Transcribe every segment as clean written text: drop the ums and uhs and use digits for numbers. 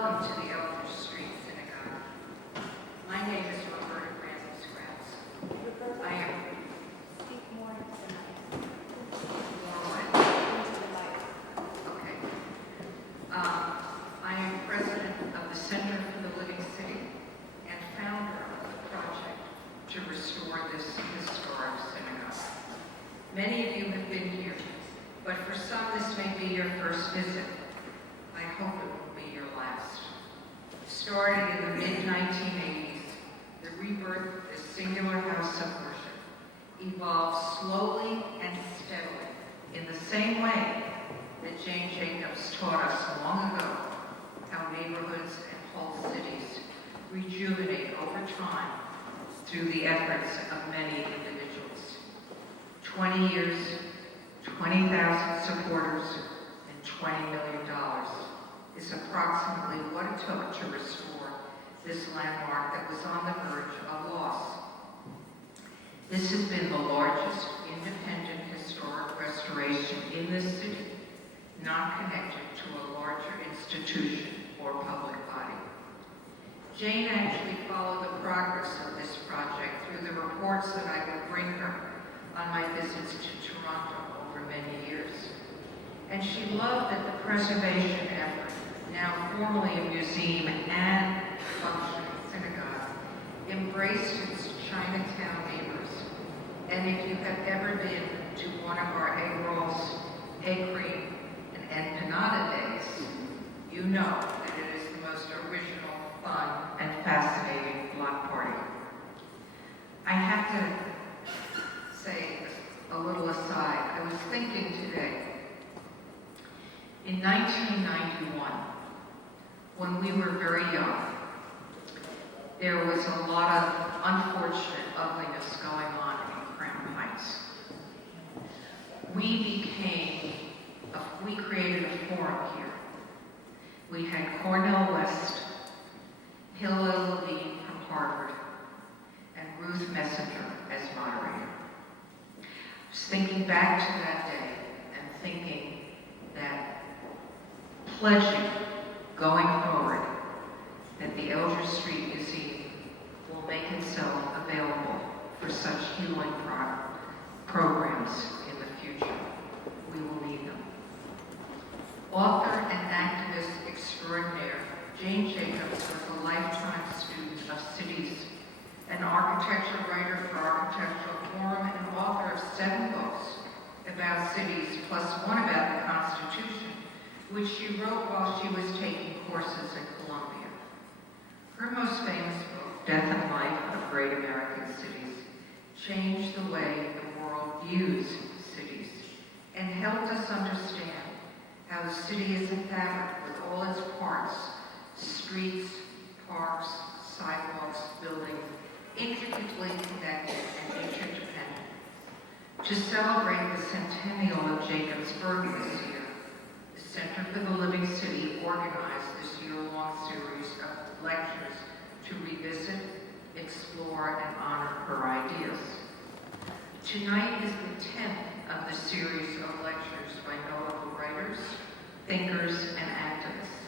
Welcome to the Elder Street Synagogue. My name is Roberta Randall Scraps. I am Speak more tonight. more Into the mic. okay. I am president of the Center for the Living City and founder of the project to restore this historic synagogue. Many of you have been here, but for some this may be your first visit. I hope it will be your last. Started in the mid-1980s, the rebirth of this singular house of worship evolved slowly and steadily in the same way that Jane Jacobs taught us long ago how neighborhoods and whole cities rejuvenate over time through the efforts of many individuals. 20 years, 20,000 supporters, and $20 million is approximately what it took to restore this landmark that was on the verge of loss. This has been the largest independent historic restoration in this city, not connected to a larger institution or public body. Jane actually followed the progress of this project through the reports that I would bring her on my visits to Toronto over many years. And she loved that the preservation effort, now formally a museum and functioning synagogue, embraced its Chinatown neighbors. And if you have ever been to one of our egg rolls, egg cream, and empanada days, you know that it is the most original, fun, and fascinating block party. I have to say a little aside. I was thinking today, in 1991, when we were very young, there was a lot of unfortunate ugliness going on in Crown Heights. We created a forum here. We had Cornell West, Hillel Levine from Harvard, and Ruth Messenger as moderator. I was thinking back to that day and thinking that pledging going forward that the Elder Street Museum will make itself available for such healing programs in the future. We will need them. Author and activist extraordinaire, Jane Jacobs was a lifetime student of cities, an architecture writer for Architectural Forum, and author of 7 books about cities, plus one about the Constitution, which she wrote while she was taking courses at Columbia. Her most famous book, Death and Life of Great American Cities, changed the way the world views cities and helped us understand how the city is a fabric with all its parts, streets, parks, sidewalks, buildings, intricately connected and interdependent. To celebrate the centennial of Jacobs' birth this year, the Center for the Living City organized this year-long series of lectures to revisit, explore, and honor her ideas. Tonight is the 10th of the series of lectures by notable writers, thinkers, and activists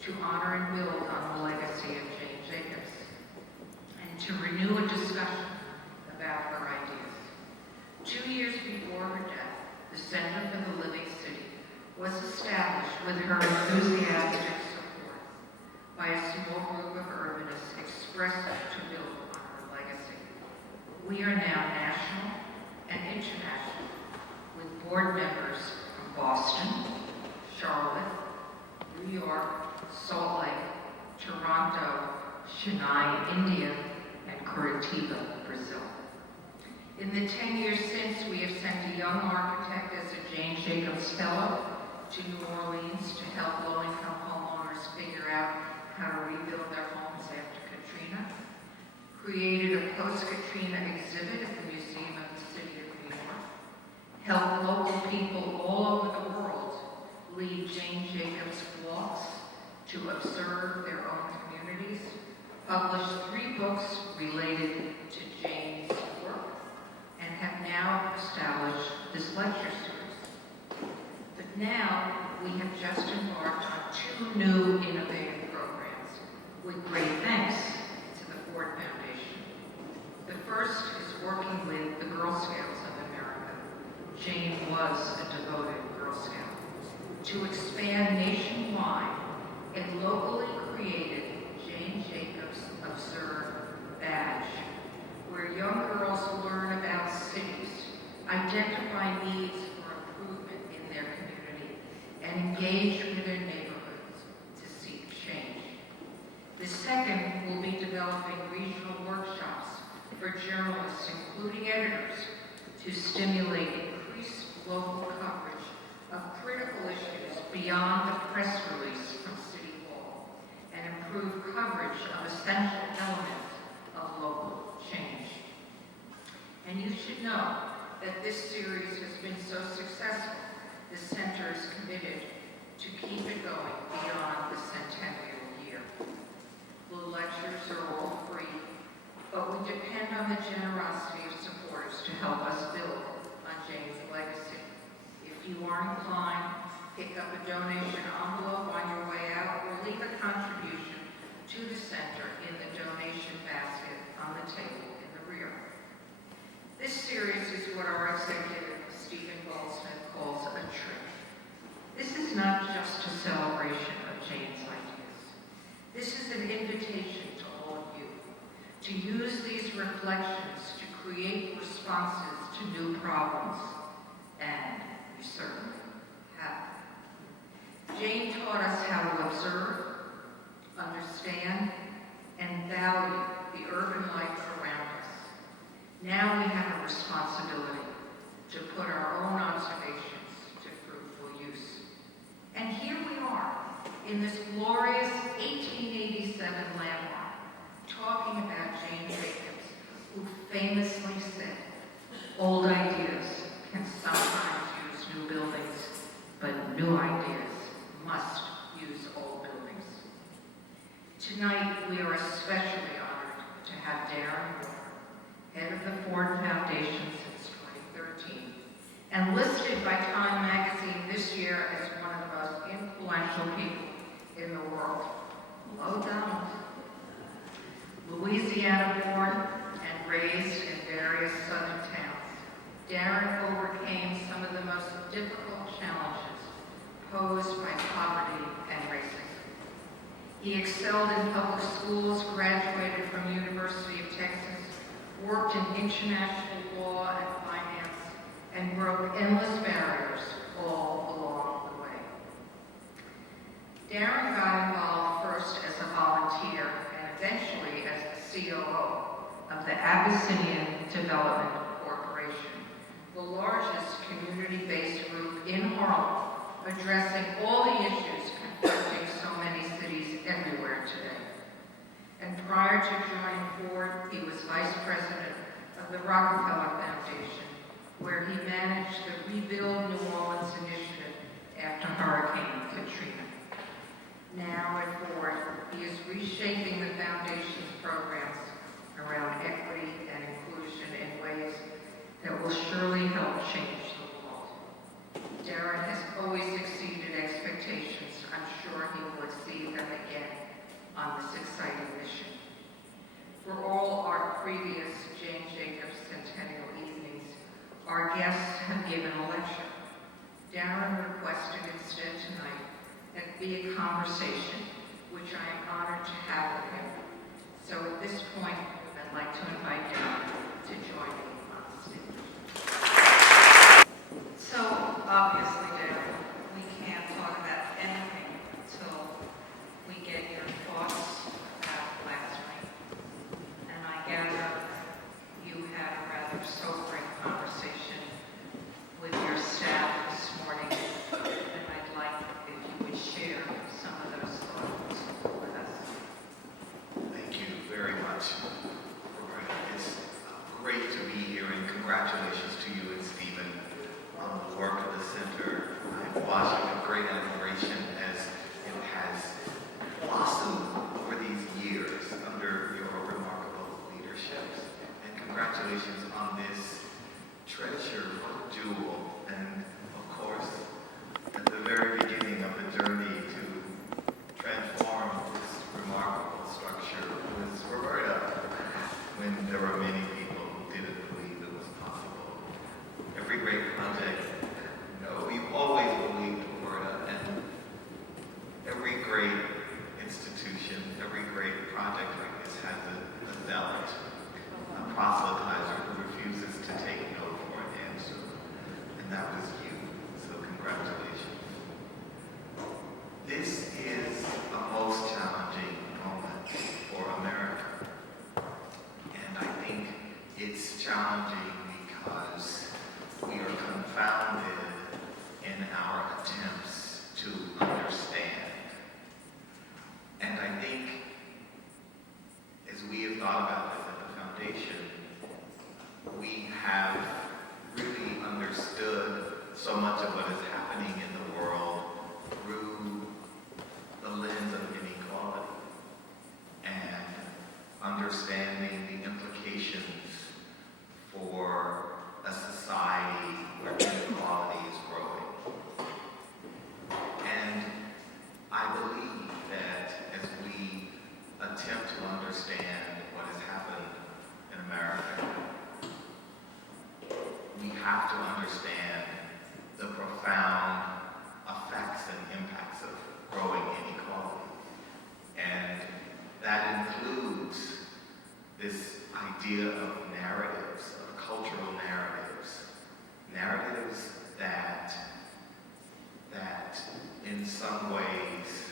to honor and build on the legacy of Jane Jacobs and to renew a discussion about her ideas. 2 years before her death, the Center for the Living City was established with her enthusiastic support by a small group of urbanists expressing to build on her legacy. We are now national and international, with board members from Boston, Charlotte, New York, Salt Lake, Toronto, Chennai, India, and Curitiba, Brazil. In the 10 years since, we have sent a young architect as a Jane Jacobs Fellow to New Orleans to help low-income homeowners figure out how to rebuild their homes after Katrina, created a post-Katrina exhibit at the Museum of the City of New York, helped local people all over the world lead Jane Jacobs walks to observe their own communities, published 3 books related to Jane's work, and have now established this lecture series. But now we have just embarked on 2 new innovative programs. with great thanks to the Ford Foundation. The first is working with the Girl Scouts of America. Jane was a devoted Girl Scout. To expand nationwide a locally created Jane Jacobs Observe badge, where young girls learn about cities, identify needs for improvement in their community, and engage with their neighborhoods to seek change. The second will be developing regional workshops for journalists, including editors, to stimulate increased local coverage of critical issues beyond the press release from City Hall, and improve coverage of essential elements of local change. And you should know that this series has been so successful, the Center is committed to keep it going beyond the Centennial year. The lectures are all free, but we depend on the generosity of supporters to help us build on Jane's legacy. If you are inclined, pick up a donation envelope on your way out or leave a contribution to the center in the donation basket on the table in the rear. This series is what our executive, Stephen Goldsmith, calls a trip. This is not just a celebration of Jane's ideas. This is an invitation to all of you to use these reflections to create responses to new problems, and you certainly have. Jane taught us how to observe, understand, and value the urban life around us. Now we have a responsibility to put our own observations to fruitful use. And here we are, in this glorious 1887 landmark, talking about Jane Jacobs, who famously said, "Old ideas can sometimes use new buildings, but new ideas must use old buildings." Tonight, we are especially honored to have Darren, head of the Ford Foundation since 2013, and listed by Time magazine this year as one of the most influential people in the world. Hello, Donald. Louisiana born and raised in various southern towns, Darren overcame some of the most difficult challenges posed by poverty and racism. He excelled in public schools, graduated from University of Texas, worked in international law and finance, and broke endless barriers all along the way. Darren got involved first as a volunteer and eventually as the COO of the Abyssinian Development Corporation, the largest community-based group in Harlem, addressing all the issues confronting so many cities everywhere today. And prior to joining Ford, he was vice president of the Rockefeller Foundation, where he managed the Rebuild New Orleans initiative after Hurricane Katrina. Now at Ford, he is reshaping the foundation's programs around equity and inclusion in ways that will surely help change the world. Darren has always exceeded expectations. I'm sure he will exceed them again on this exciting mission. For all our previous Jane Jacobs Centennial evenings, our guests have given a lecture. Darren requested instead tonight that it be a conversation, which I am honored to have with him. So at this point, I'd like to invite Darren to join me on the stage. So obviously, Darren, we can't talk about anything until we get your thoughts about last night. And I gather you had a rather sobering conversation with your staff this morning, and I'd like if you would share some of those thoughts with us. Thank you very much. It's great to be here, and congratulations to you and Stephen on the work of the center. I've watched it with great admiration as it has blossomed over these years under your remarkable leadership. And congratulations on this treasure jewel, and of course, at the very beginning of the journey to transform this remarkable in some ways,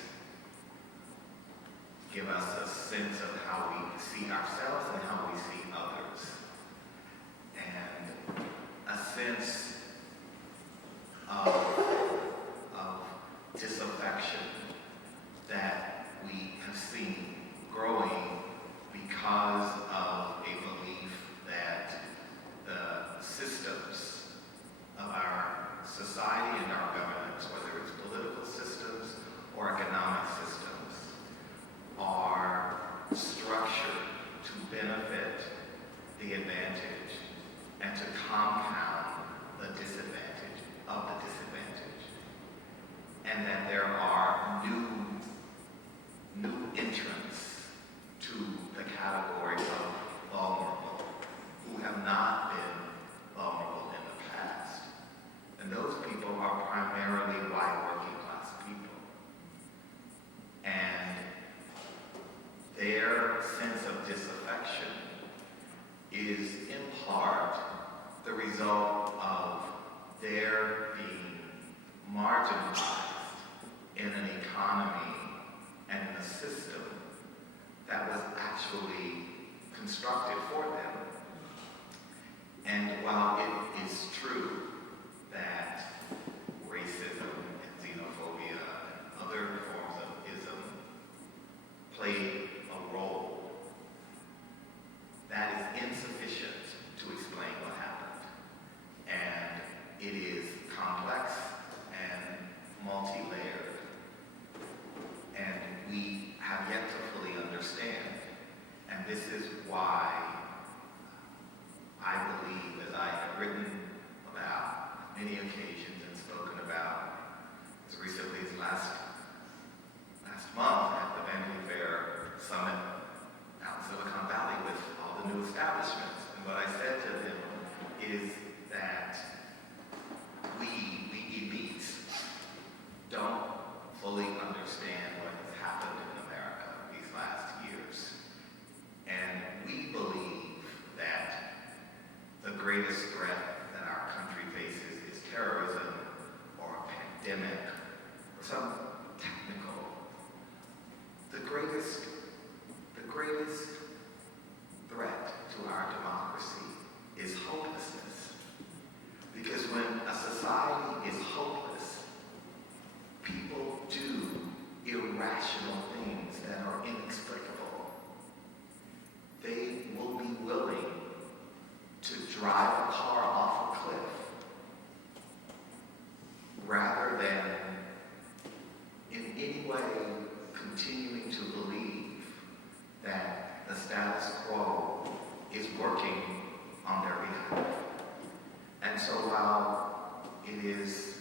give us a sense of how we see ourselves and how we see others. And a sense of disaffection that we have seen growing because of a belief that the systems of our society and our governance, whether it's political systems or economic systems, are structured to benefit the advantage and to compound the disadvantage of the disadvantage. And that there are new entrants to the category of vulnerable who have not been vulnerable in the past. And those people are primarily white working class people. And their sense of disaffection is in part the result of their being marginalized in an economy and in a system that was actually constructed for them. And while it is true that racism and xenophobia and other forms of ism play a role, that is insufficient to explain what happened. And it is complex and multi-layered. And we have yet to fully understand. And this is why I believe, as I have written about many occasions and spoken about as recently as last month at the Vanity Fair Summit out in Silicon Valley with all the new establishments. And what I said to them is that we elites, don't fully understand what has happened in America these last years. And we believe that the greatest threat that our country faces is terrorism or a pandemic or some technical. The greatest threat to our democracy is hopelessness. Because when a society is hopeless, people do irrational things that are inexplicable. They will be willing to drive a car off a cliff rather than in any way continuing to believe that the status quo is working on their behalf. And so while it is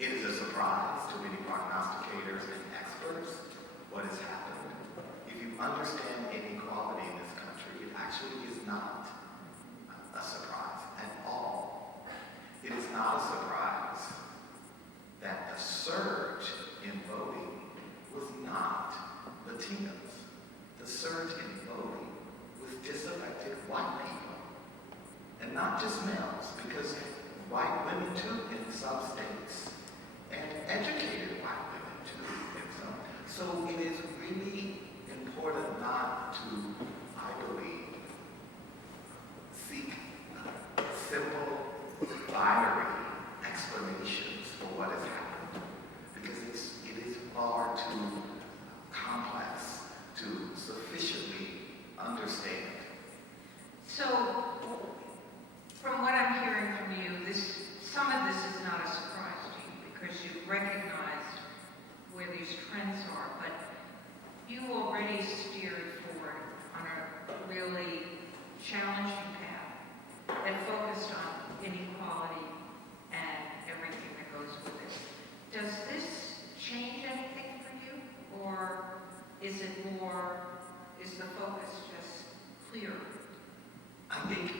a surprise to many prognosticators and experts what has happened, if you understand inequality in this country, it actually is not a surprise at all. It is not a surprise that the surge in voting was not Latinos. The surge in voting was disaffected white people. And not just males, because white women too in some states, and educated white women too in some. So it is really important not to, I believe, seek simple binary explanations for what has happened, because it is far too complex to sufficiently understand. So, from what I'm hearing from you, some of this is not a surprise to you because you've recognized where these trends are, but you already steered forward on a really challenging path that focused on inequality and everything that goes with it. Does this change anything for you, or is the focus just clearer? I think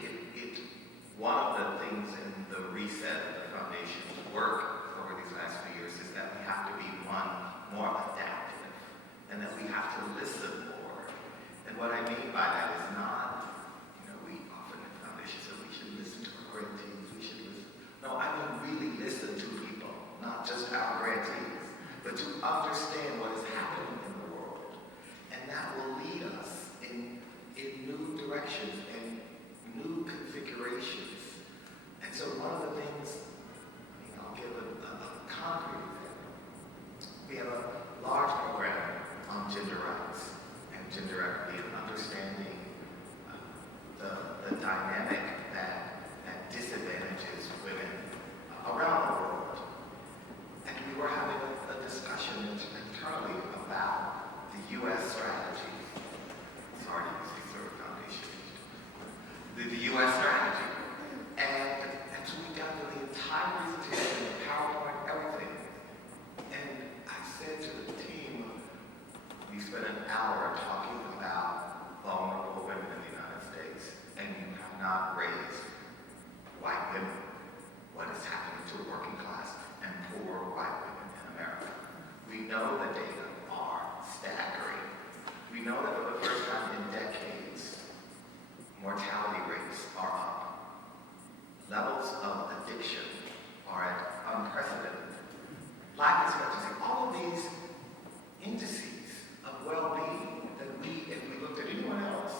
one of the things in the reset of the foundation's work over these last few years is that we have to be more adaptive, and that we have to listen more. And what I mean by that is not, we often in foundation say we should listen to our grantees, we should listen. No, I mean really listen to people, not just our grantees. but to understand what is happening in the world. And that will lead us in new directions and new configurations. And so one of the things, I'll give a concrete example. We have a large program on gender rights and gender equity and understanding the dynamic that disadvantages women around the world. And we were having a discussion internally about the U.S. strategy. Sorry, these sort of foundation. The U.S. strategy. And so we got to the entire presentation, the PowerPoint, everything. And I said to the team, we spent an hour talking about vulnerable women in the United States, and you have not raised white women. What is happening to working class and poor white women in America? We know the data are staggering. We know that for the first time in decades, mortality rates are up. Levels of addiction are at unprecedented. Life expectancy, all of these indices of well-being that if we looked at anyone else,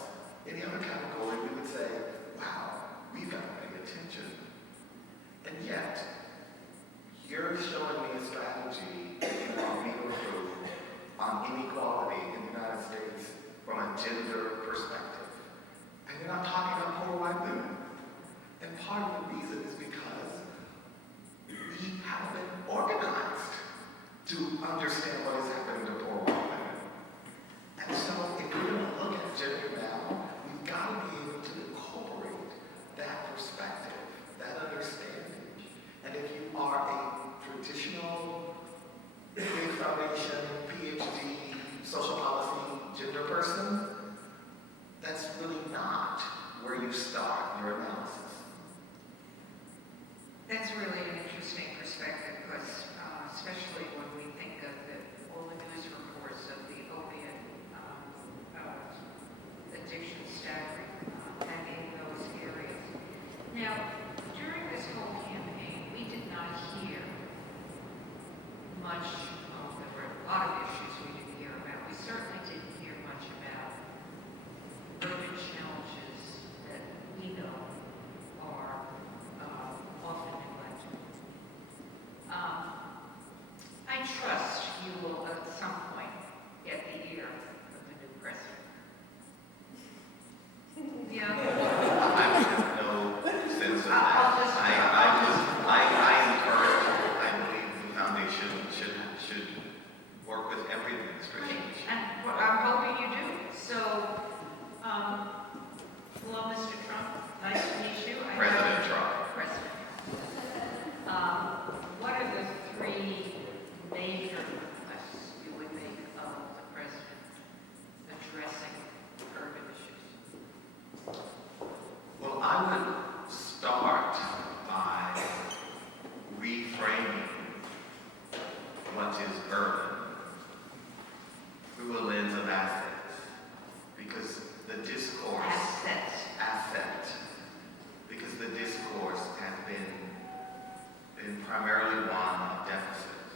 any other category, we would say, wow, we've got to pay attention. And yet, you're showing me a strategy you want me to approve on inequality in the United States from a gender perspective. And you're not talking about poor white women. And part of the reason is because we haven't been organized to understand what is happening to poor white women. And so if we're going to look at gender now, we've got to be able to incorporate that perspective, that understanding. And if you are a traditional big foundation, PhD, social policy, gender person, that's really not where you start your analysis. That's really an interesting perspective because especially when we think of all the news reports of the opiate addiction staggering and in those areas. Now, during this whole campaign, we did not hear much, there were a lot of issues we didn't hear about. We certainly didn't hear much about urban challenges that we know are often neglected. I trust you will at some point get the ear of the new president. Yeah. I have no sense of that. I'll just- I encourage, I believe the foundation should work with every administration. And I'm hoping you do. So, hello, Mr. Trump. Nice to meet you. President Trump. President. What are the three major requests you would make of the president addressing urban issues? Well, I would start by reframing what is urban through a lens of assets, because the discourse because the discourse has been primarily one of deficits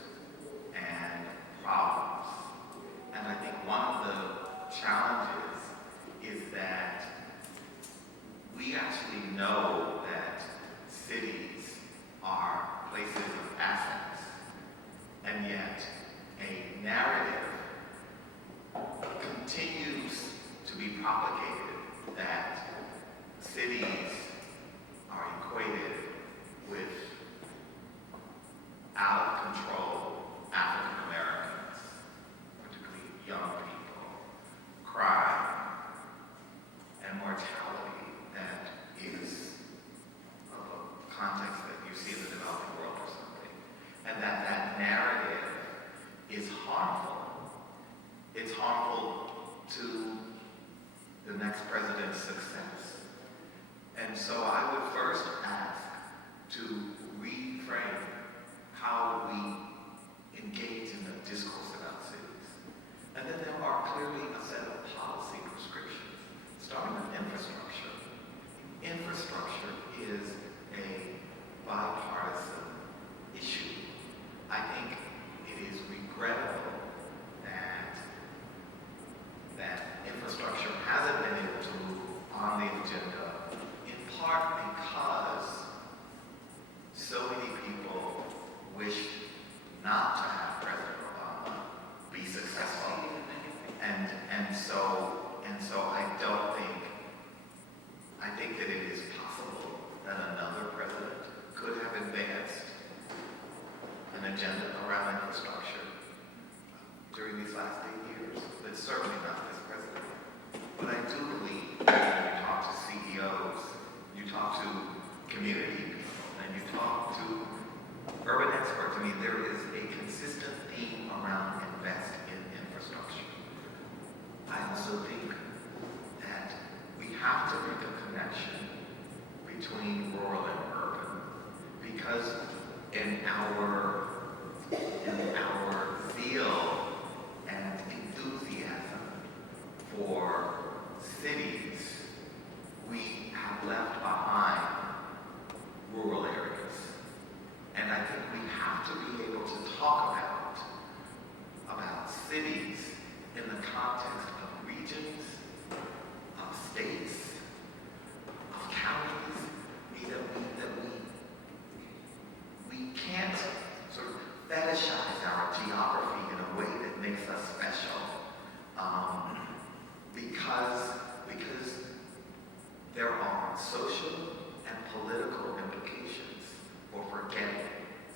and problems. And I think one of the challenges is that we actually know that cities are places of assets, and yet a narrative continues to be propagated that cities are equated with out of control African Americans, particularly young people, crime, and mortality that is of a context that you see in the developing world or something. And that narrative is harmful. It's harmful to the next president's success. And so I would first ask to reframe how we engage in the discourse about cities. And then there are clearly a set of policy prescriptions, starting with infrastructure. Infrastructure is a bipartisan issue. I think it is regrettable not to have President Obama be successful. And so I think that it is possible that another president could have advanced an agenda around infrastructure during these last 8 years, but certainly not this president. But I do believe that when you talk to CEOs, you talk to community people, and you talk to urban experts, I mean, there is a consistent theme around invest in infrastructure. I also think that we have to make a connection between rural and urban, because in our zeal and enthusiasm for cities, we have left behind rural areas. And I think we have to be able to talk about cities in the context of regions, of states, of counties. We can't sort of fetishize our geography in a way that makes us special, because there are social and political implications for forgetting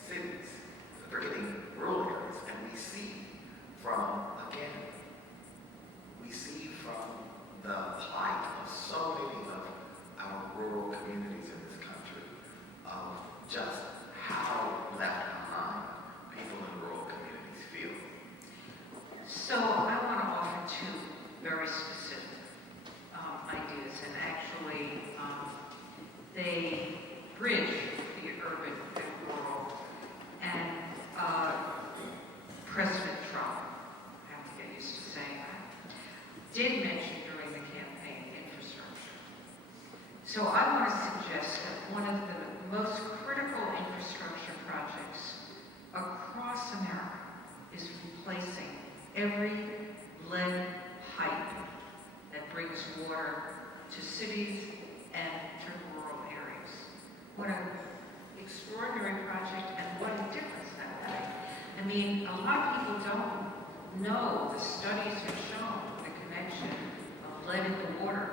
cities, forgetting rural areas, and we see from the plight of so many of our rural communities in this country, of just how left behind people in rural communities feel. So I want to offer two very specific ideas, and actually they bridge the urban and rural. And President Trump, I have to get used to saying that, did mention during the campaign infrastructure. So I want to suggest that one of the most critical infrastructure projects across America is replacing every lead pipe that brings water to cities and to rural areas. What an extraordinary project, and what a difference that would make. I mean, a lot of people don't know, the studies have shown the connection of lead in the water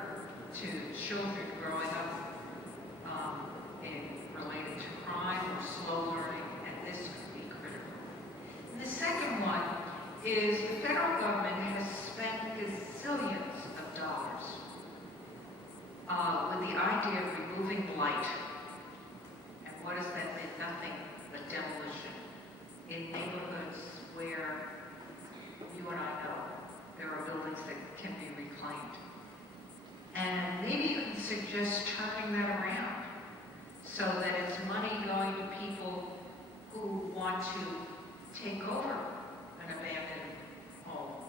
to children growing up related to crime or slow learning, and this could be critical. And the second one is the federal government has spent gazillions of dollars with the idea of removing blight. And what does that mean? Nothing but demolition in neighborhoods where you and I know there are buildings that can be reclaimed. And maybe you can suggest turning that around so that it's money going to people who want to take over an abandoned home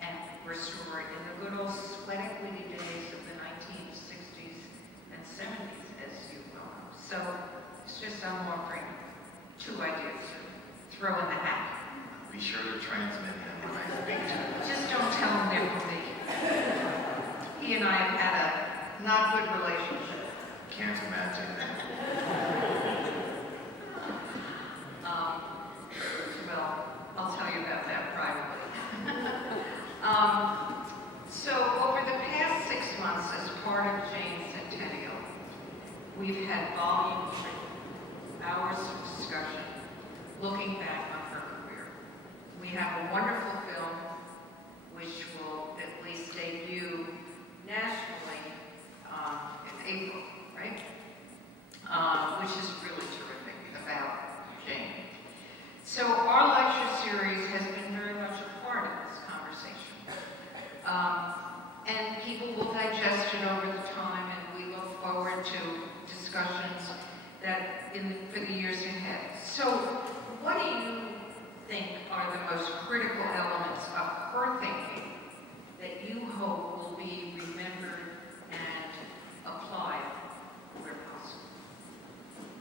and restore it in the good old sweat equity days of the 1960s and 70s, as you well know. So it's just I'm offering two ideas to throw in the hat. Be sure to transmit him when I speak to him. Just don't tell him they're from me. He and I have had a not good relationship. Can't imagine that. Well, I'll tell you about that privately. So over the past 6 months, as part of Jane's Centennial, we've had volumes, hours of discussion, looking back on her career. We have a wonderful film, which will at least debut nationally in April, right? Which is really terrific, about Jane. So our lecture series has been very much a part of this conversation. And people will digest it over the time, and we look forward to discussions for the years ahead. So what do you think are the most critical elements of her thinking that you hope will be remembered and applied where possible?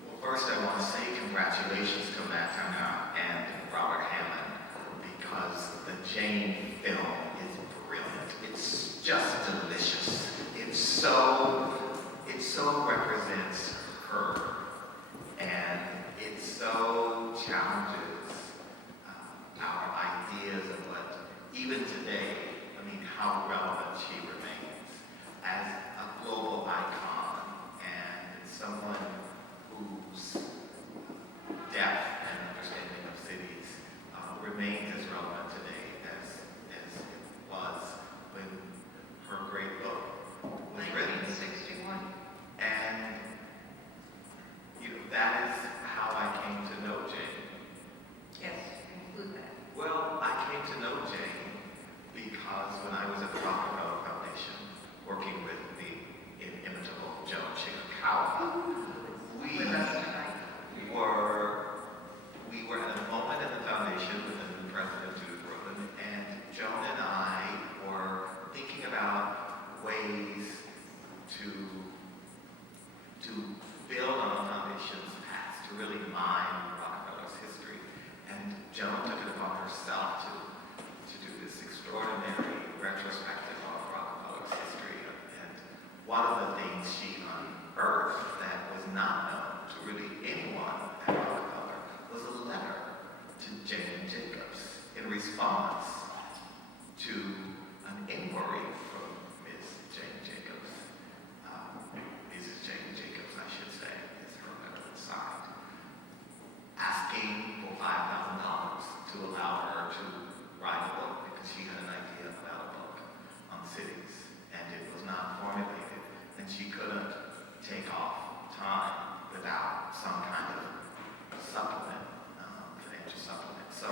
Well, first I want to say congratulations to Matt Turner and Robert Hammond, because the Jane film is brilliant. It's just delicious. It so represents her, and it so challenges Joan took it upon herself to do this extraordinary retrospective of Rockefeller's history. And one of the things she unearthed that was not known to really anyone at Rockefeller was a letter to Jane Jacobs in response to an inquiry from Ms. Jane Jacobs. Mrs. Jane Jacobs, I should say, is her letter signed, asking for $5,000 to allow her to write a book because she had an idea about a book on cities, and it was not formulated, and she couldn't take off time without some kind of supplement, financial supplement. So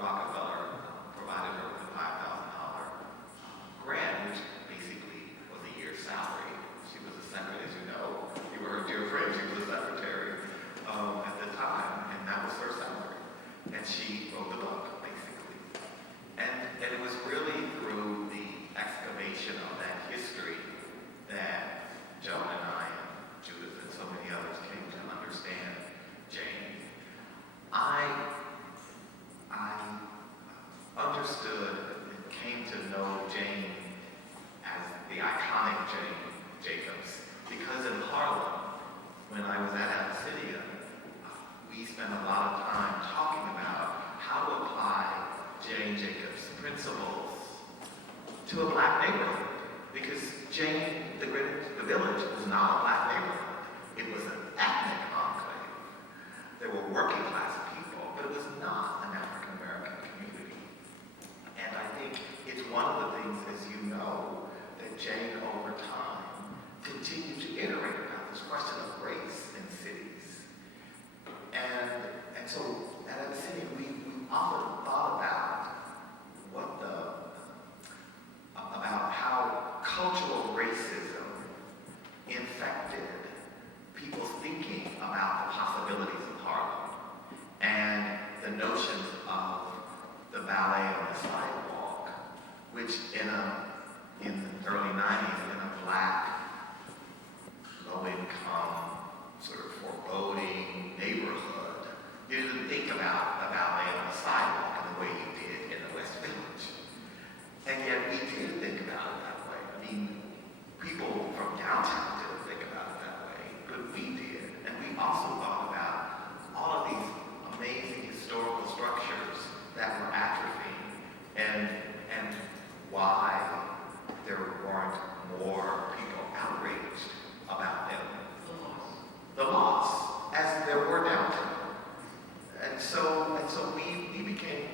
Rockefeller provided her with a $5,000 grant, which basically was a year's salary. She was a secretary, as you know. You were her dear friend. She was a secretary at the time, and that was her salary. And she wrote the book, basically. And it was really through the excavation of that history that Joan and I, and Judith, and so many others came to understand Jane. I understood and came to know Jane as the iconic Jane Jacobs because in Harlem, when I was at Abyssinia, we spent a lot of time talking about how to apply Jane Jacobs' principles to a black neighborhood because Jane, the village, was not a black neighborhood. It was an ethnic enclave. There were working class people, but it was not an African American community. And I think it's one of the things, as you know, that Jane over time continued to iterate about this question of race in cities. And so at Abyssinia, we often thought about how cultural racism infected people's thinking about the possibilities of Harlem and the notions of the ballet on the sidewalk, which in the early 90s, in a black, low-income, sort of foreboding neighborhood, you didn't think about a ballet on the sidewalk in the way you did in the West Village. And yet we did think about it that way. I mean, people from downtown didn't think about it that way, but we did. And we also thought about all of these amazing historical structures that were atrophying and why there weren't more people outraged about them. The loss, as there were downtown. And so we became,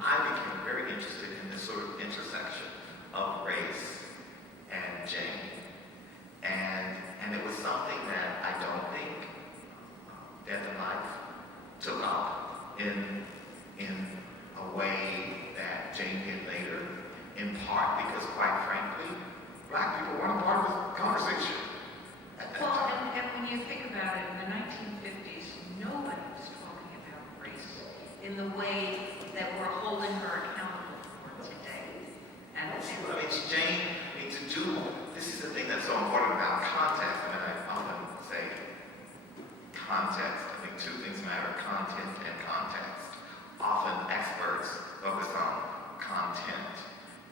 I became very interested in this sort of intersection of race and Jane. And it was something that I don't think Death and Life took up in a way that Jane did later, in part because, quite frankly, black people weren't a part of the conversation at that time. And when you think about it, in the 1950s, nobody was talking about race in the way that we're holding her accountable for today. And Jane, this is the thing that's so important about context. I mean, I often say context. I think two things matter, content and context. Often experts focus on content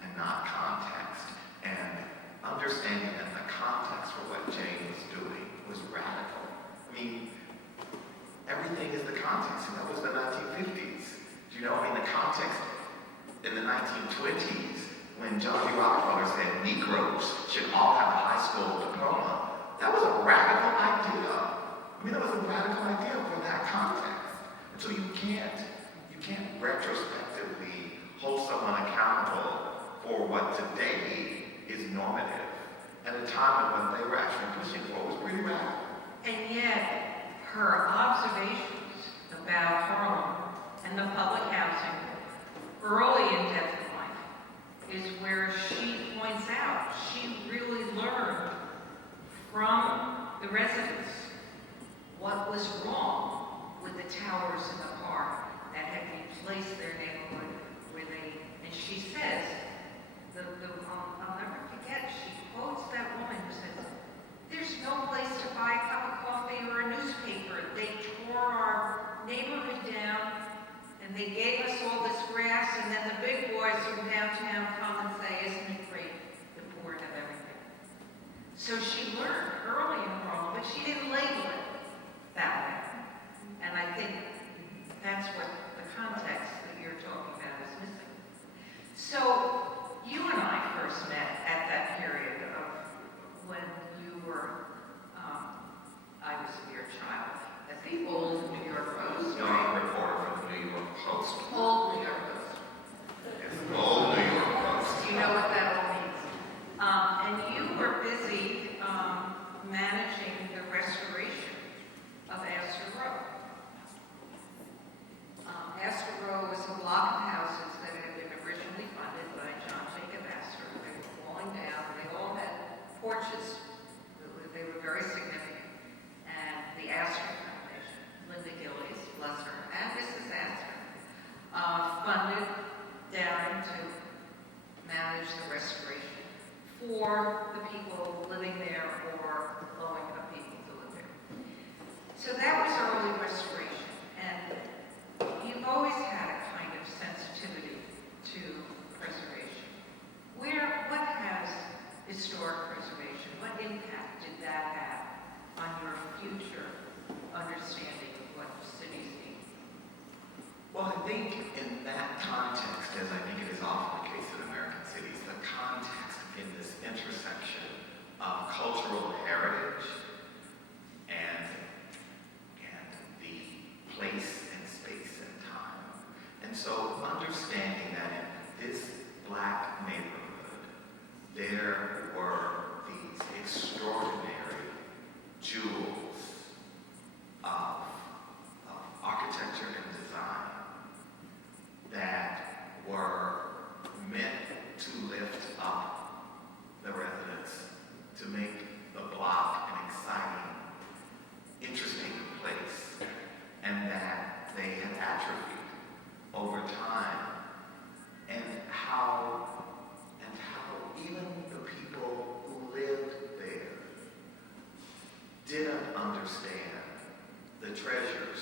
and not context. And understanding that the context for what Jane was doing was radical. I mean, everything is the context, and that was the 1950s. Do you know, the context in the 1920s, when John D. Rockefeller said Negroes should all have a high school diploma, that was a radical idea. That was a radical idea for that context. And so you can't retrospectively hold someone accountable for what today is normative at a time when what they were actually pushing for was pretty radical. And yet, her observations about Harlem and the public housing early in Death and Life is where she points out she really learned from the residents what was wrong with the towers in the park that had replaced their neighborhood and she says, I'll never forget, she quotes that woman who says, "There's no place to buy a cup of coffee or a newspaper. They tore our neighborhood down and they gave us all this grass, and then the big boys from downtown come and say, isn't it great, the poor have everything. So she learned early in Harlem, but she didn't label it that way. And I think that's what the context that you're talking about is missing. So you and I first met at that period of when you were, I was a mere child, at the old New York Post, No, right? I'm a reporter from the New York Post. Old New York Post. Yes, the old New York Post. You know what that all means. And you were busy managing the restoration of Astor Row. Astor Row was a block of houses that had been originally funded by John Jacob Astor. They were falling down. They all had porches. They were very significant. And the Astor Foundation, Linda Gillies, bless her, and Mrs. Astor, funded Darren to manage the restoration for the people living there or low-income people to live there. So that was early restoration, and you've always had a kind of sensitivity to preservation. What has historic preservation, what impact did that have on your future understanding of what cities need? Well, I think in that context, as I think it is often the case in American cities, the context in this intersection of cultural heritage and the place and space and time. And so understanding that in this Black neighborhood, there were these extraordinary jewels of architecture and design that were meant to lift up the residents, to make the block an exciting, interesting place, and that they had atrophied over time, and how even the people who lived there didn't understand the treasures.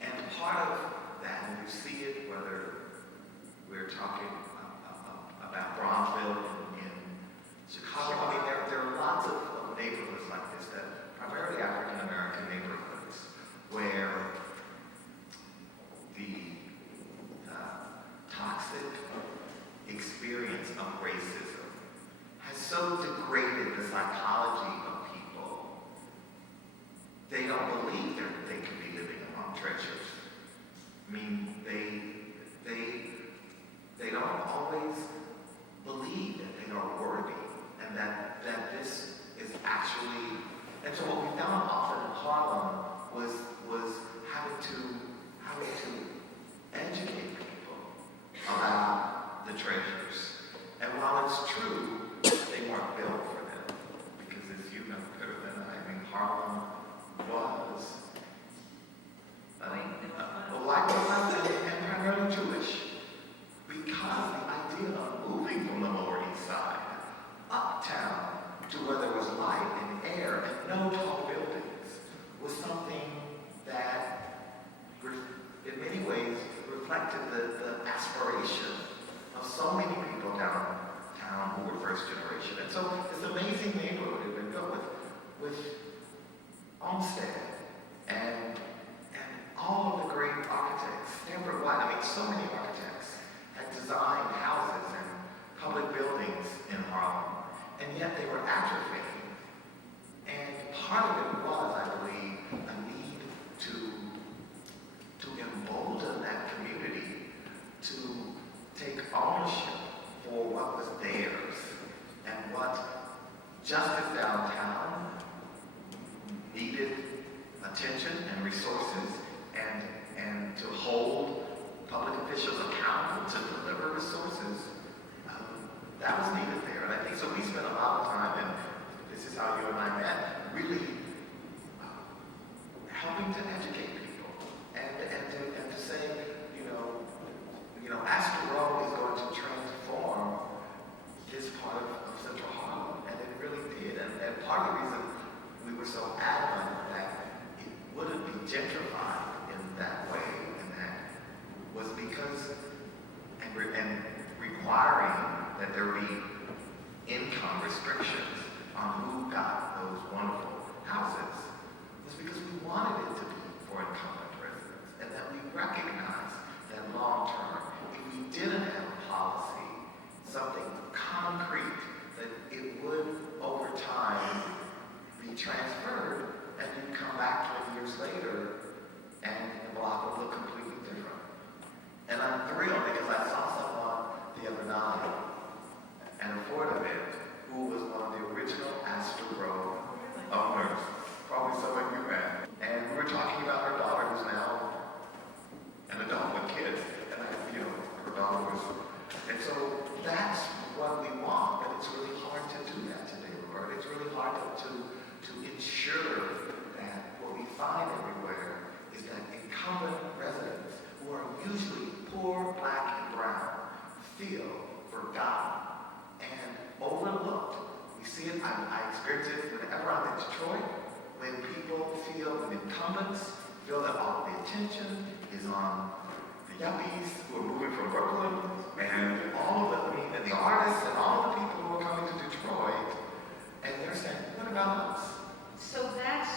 And part of that, and you see it whether we're talking about Bronzeville in Chicago. I mean, there are lots of neighborhoods like this, that primarily African-American neighborhoods, where the toxic experience of racism has so degraded the psychology of people, they don't believe that they could be living among treasures. I mean, they don't always believe that they are worthy, and that this is actually. And so what we found often in Harlem was having to educate people about the treasures. And while it's true, they weren't built for them, because as you know better than I mean, Harlem was black and primarily Jewish, because the idea of moving from the Lower East Side uptown to where there was light and air and no tall buildings was something that in many ways reflected the aspiration of so many people downtown who were first generation. And so this amazing neighborhood had been built with Olmsted and all of the great architects, Stanford White, I mean, so many architects had designed houses and public buildings in Harlem, and yet they were atrophying. And part of it was, I believe, a need to embolden that community to take ownership for what was theirs, and what justice downtown needed attention and resources, and to hold public officials accountable to deliver resources, that was needed there. And I think so we spent a lot of time, and this is how you and I met, really helping to educate people and to say, Astor Row is going to transform this part of Central Harlem, and it really did. And part of the reason we were so adamant that it wouldn't be gentrified in that way, and that was because because, and requiring that there be income restrictions on who got those wonderful houses was because we wanted it to be for incumbent residents, and that we recognize that long term, if we didn't have a policy, something concrete, that it would over time be transferred, and you'd come back 20 years later and the block would look completely different. And I'm thrilled because I saw someone the other night at a Ford event who was one of the original Astor Grove owners, probably some of you met. And we were talking about her daughter who's now an adult with kids. And her daughter was, and so that's what we want, but it's really hard to do that today, Roberta. It's really hard to ensure that what we find everywhere is that incumbent residents who are usually poor, black, and brown feel forgotten and overlooked. We see it, I experience it whenever I'm in Detroit, when people feel, when incumbents feel that all the attention is on the yuppies who are moving from Brooklyn, and all of the, and the artists, and all the people who are coming to Detroit, and they're saying, what about us? So that's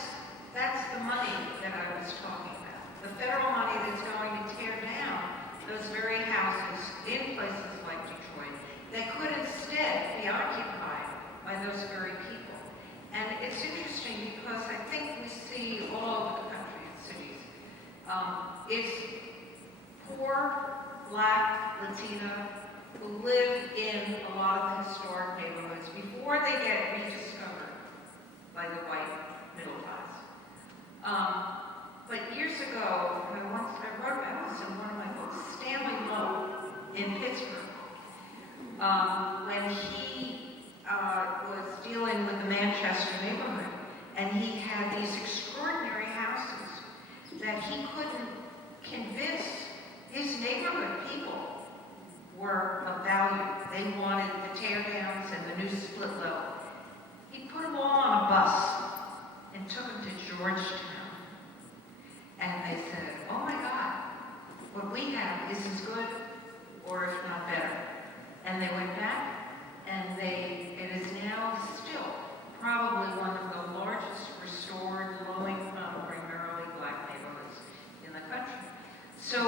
the money that I was talking about. The federal money that's going to tear down those very houses in places like Detroit that could instead be occupied by those very people. And it's interesting because I think we see all over the country in cities, it's poor, black, Latina, who live in a lot of the historic neighborhoods before they get rediscovered by the white middle class. But years ago, I wrote about this in one of my books, Stanley Lowe in Pittsburgh, when he was dealing with the Manchester neighborhood, and he had these extraordinary houses that he couldn't convince his neighborhood people were of value. They wanted the teardowns and the new split level. He put them all on a bus and took them to Georgetown. And they said, oh my God, what we have is as good or if not better. And they went back, and it is now still probably one of the largest restored low-income, primarily black neighborhoods in the country. So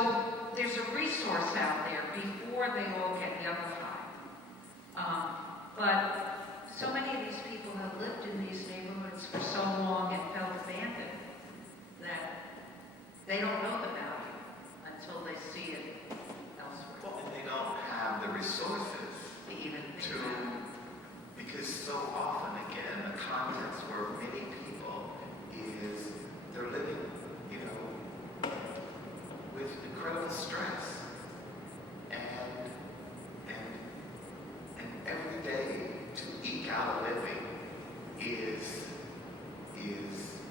there's a resource out there before they all get yellowified. But so many of these people have lived in these neighborhoods for so long and felt abandoned that they don't know the value until they see it elsewhere. Well, and they don't have the resources Even because so often, again, the context where many people is they're living, with incredible stress, and every day to eke out a living is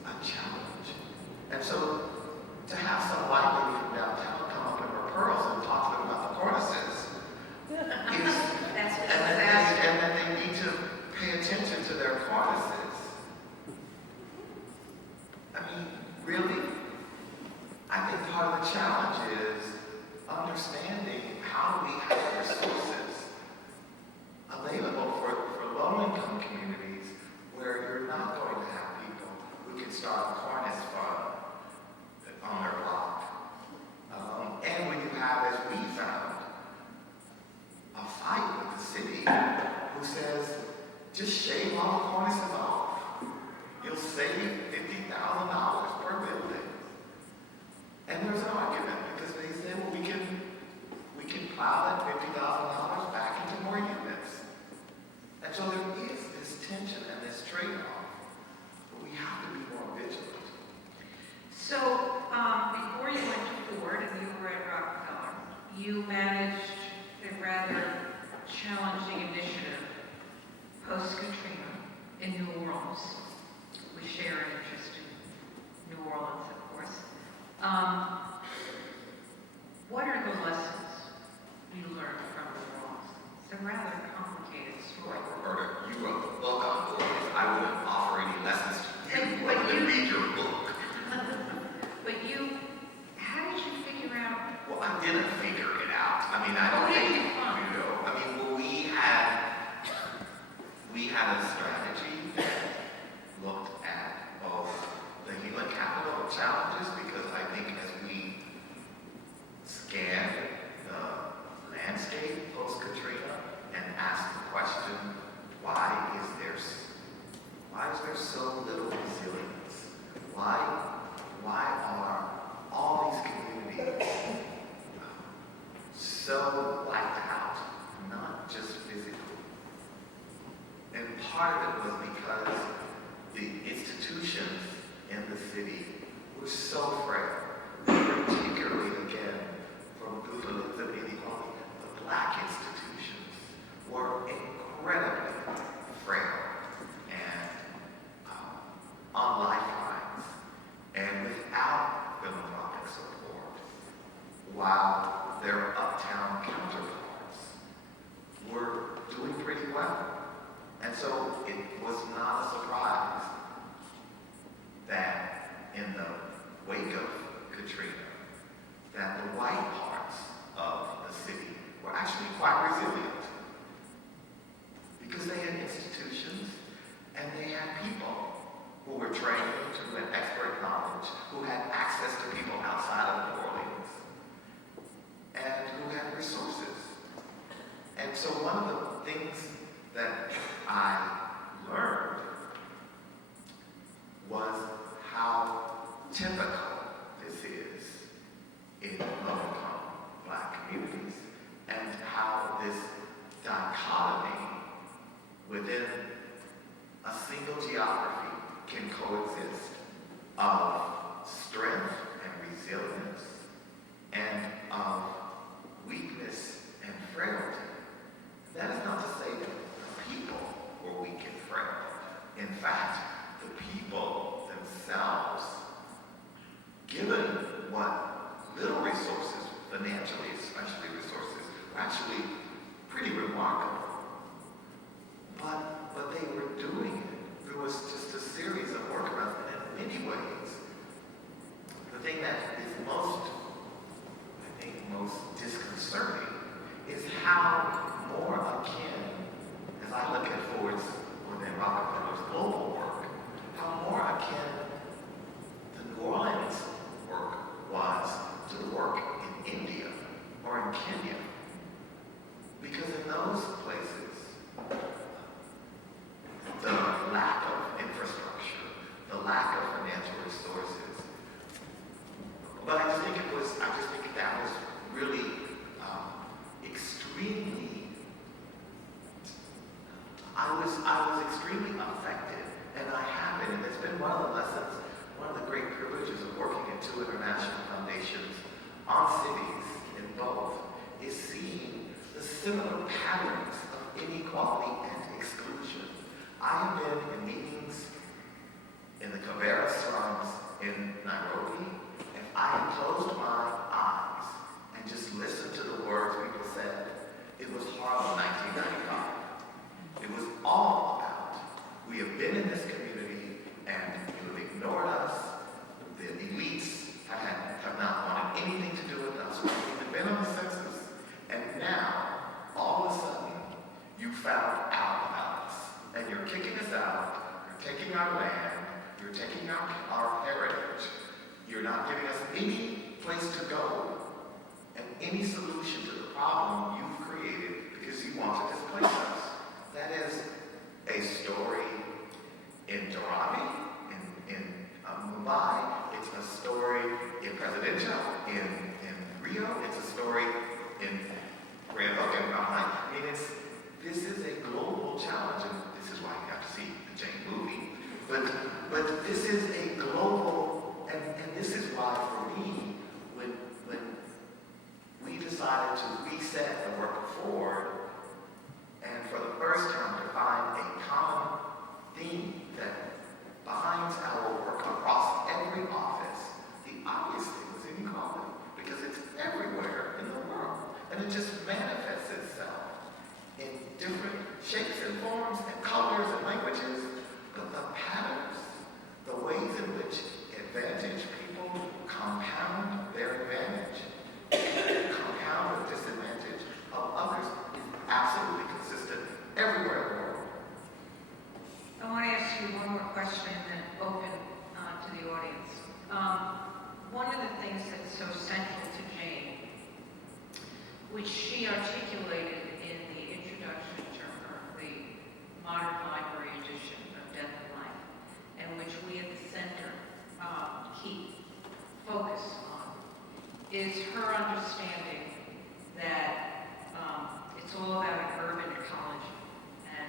a challenge. And so to have some white lady from downtown come up in her pearls and talk to them about the cornices and that they need to pay attention to their cornices. I mean, really, I think part of the challenge is understanding how we have resources available for low-income communities where you're not going to have people who can start a cornice fund on their block. And when you have, as we found, a fight with the city who says, just shave all the cornices off. You'll save $50,000 per building. And there's an argument because they say, well, we can plow that $50,000 back into more units. And so there is this tension and this trade-off, but we have to be more vigilant. So, before you went to Ford and you were at Rockefeller, you managed a rather challenging initiative post-Katrina in New Orleans. We share an interest in New Orleans, of course. What are the lessons you learned from New Orleans? It's a rather complicated story. Roberta, you wrote the book on New Orleans. I wouldn't offer any lessons to you But other than read your book. But how did you figure out? Well, I didn't figure it I mean, I don't think, you know, I mean, well, we had a strategy that looked at both the human capital challenges, because I think as we scan the landscape post-Katrina and ask the question, why is there so little resilience? Why are all these communities so wiped out, not just physically? And part of it was because the institutions in the city were so frail, particularly again from Google's of inequality. The Black institutions were incredibly frail and on lifelines and without philanthropic support, while their uptown counterparts were doing pretty well. And so it was not a surprise that in the wake of Katrina, that the white parts of the city were actually quite resilient, because they had institutions and they had people who were trained, who had expert knowledge, who had access to people outside of New Orleans, and who had resources. And so one of the things that I learned was how typical this is in low-income Black communities, and how this dichotomy within a single geography can coexist of strength and resilience and of weakness and frailty. That is not to say that the people were weak and frail. In fact, the people themselves, given what little resources, financially especially resources, were actually pretty remarkable. But they were doing it. There was just a series of workarounds, and in many ways, the thing that is most disconcerting is how more akin, as I look at Ford's or then Rockefeller's global work, how more akin the New Orleans work was to the work in India or in Kenya. Because in those places, the lack of infrastructure, the lack of financial resources. But I just think that was really extremely, I was extremely affected, and I have been, and it's been one of the lessons, one of the great privileges of working at two international foundations on cities in both, is seeing the similar patterns of inequality and exclusion. I have been in meetings in the Kibera slums in Nairobi. If I had closed my eyes and just listened to the words people said, it was Harlem 1995. It was all about, we have been in this community and you have ignored us. The elites have not wanted anything to do with us. We've even been on the census. And now, all of a sudden, you found out about us. And you're kicking us out, you're taking our land, you're taking our heritage. You're not giving us any place to go and any solution to the problem you've created because you want to displace us. That is a story in Dharavi, in Mumbai. It's a story in Presidential, in Rio. It's a story in Grand Oak and Mount Lake. I mean, this is a global challenge, and this is why you have to see the Jane movie. But this is a global, and this is why for me, when we decided to reset the work forward, and for the first time to find a common theme that binds our work across every office, the obvious thing was inequality, because it's everywhere in the world, and it just manifests itself in different shapes and forms and colors and languages, but the patterns, the ways in which advantaged people compound their advantage, compound with disadvantaged which she articulated in the introduction to the Modern Library edition of Death and Life, and which we at the center keep focus on, is her understanding that it's all about an urban ecology, and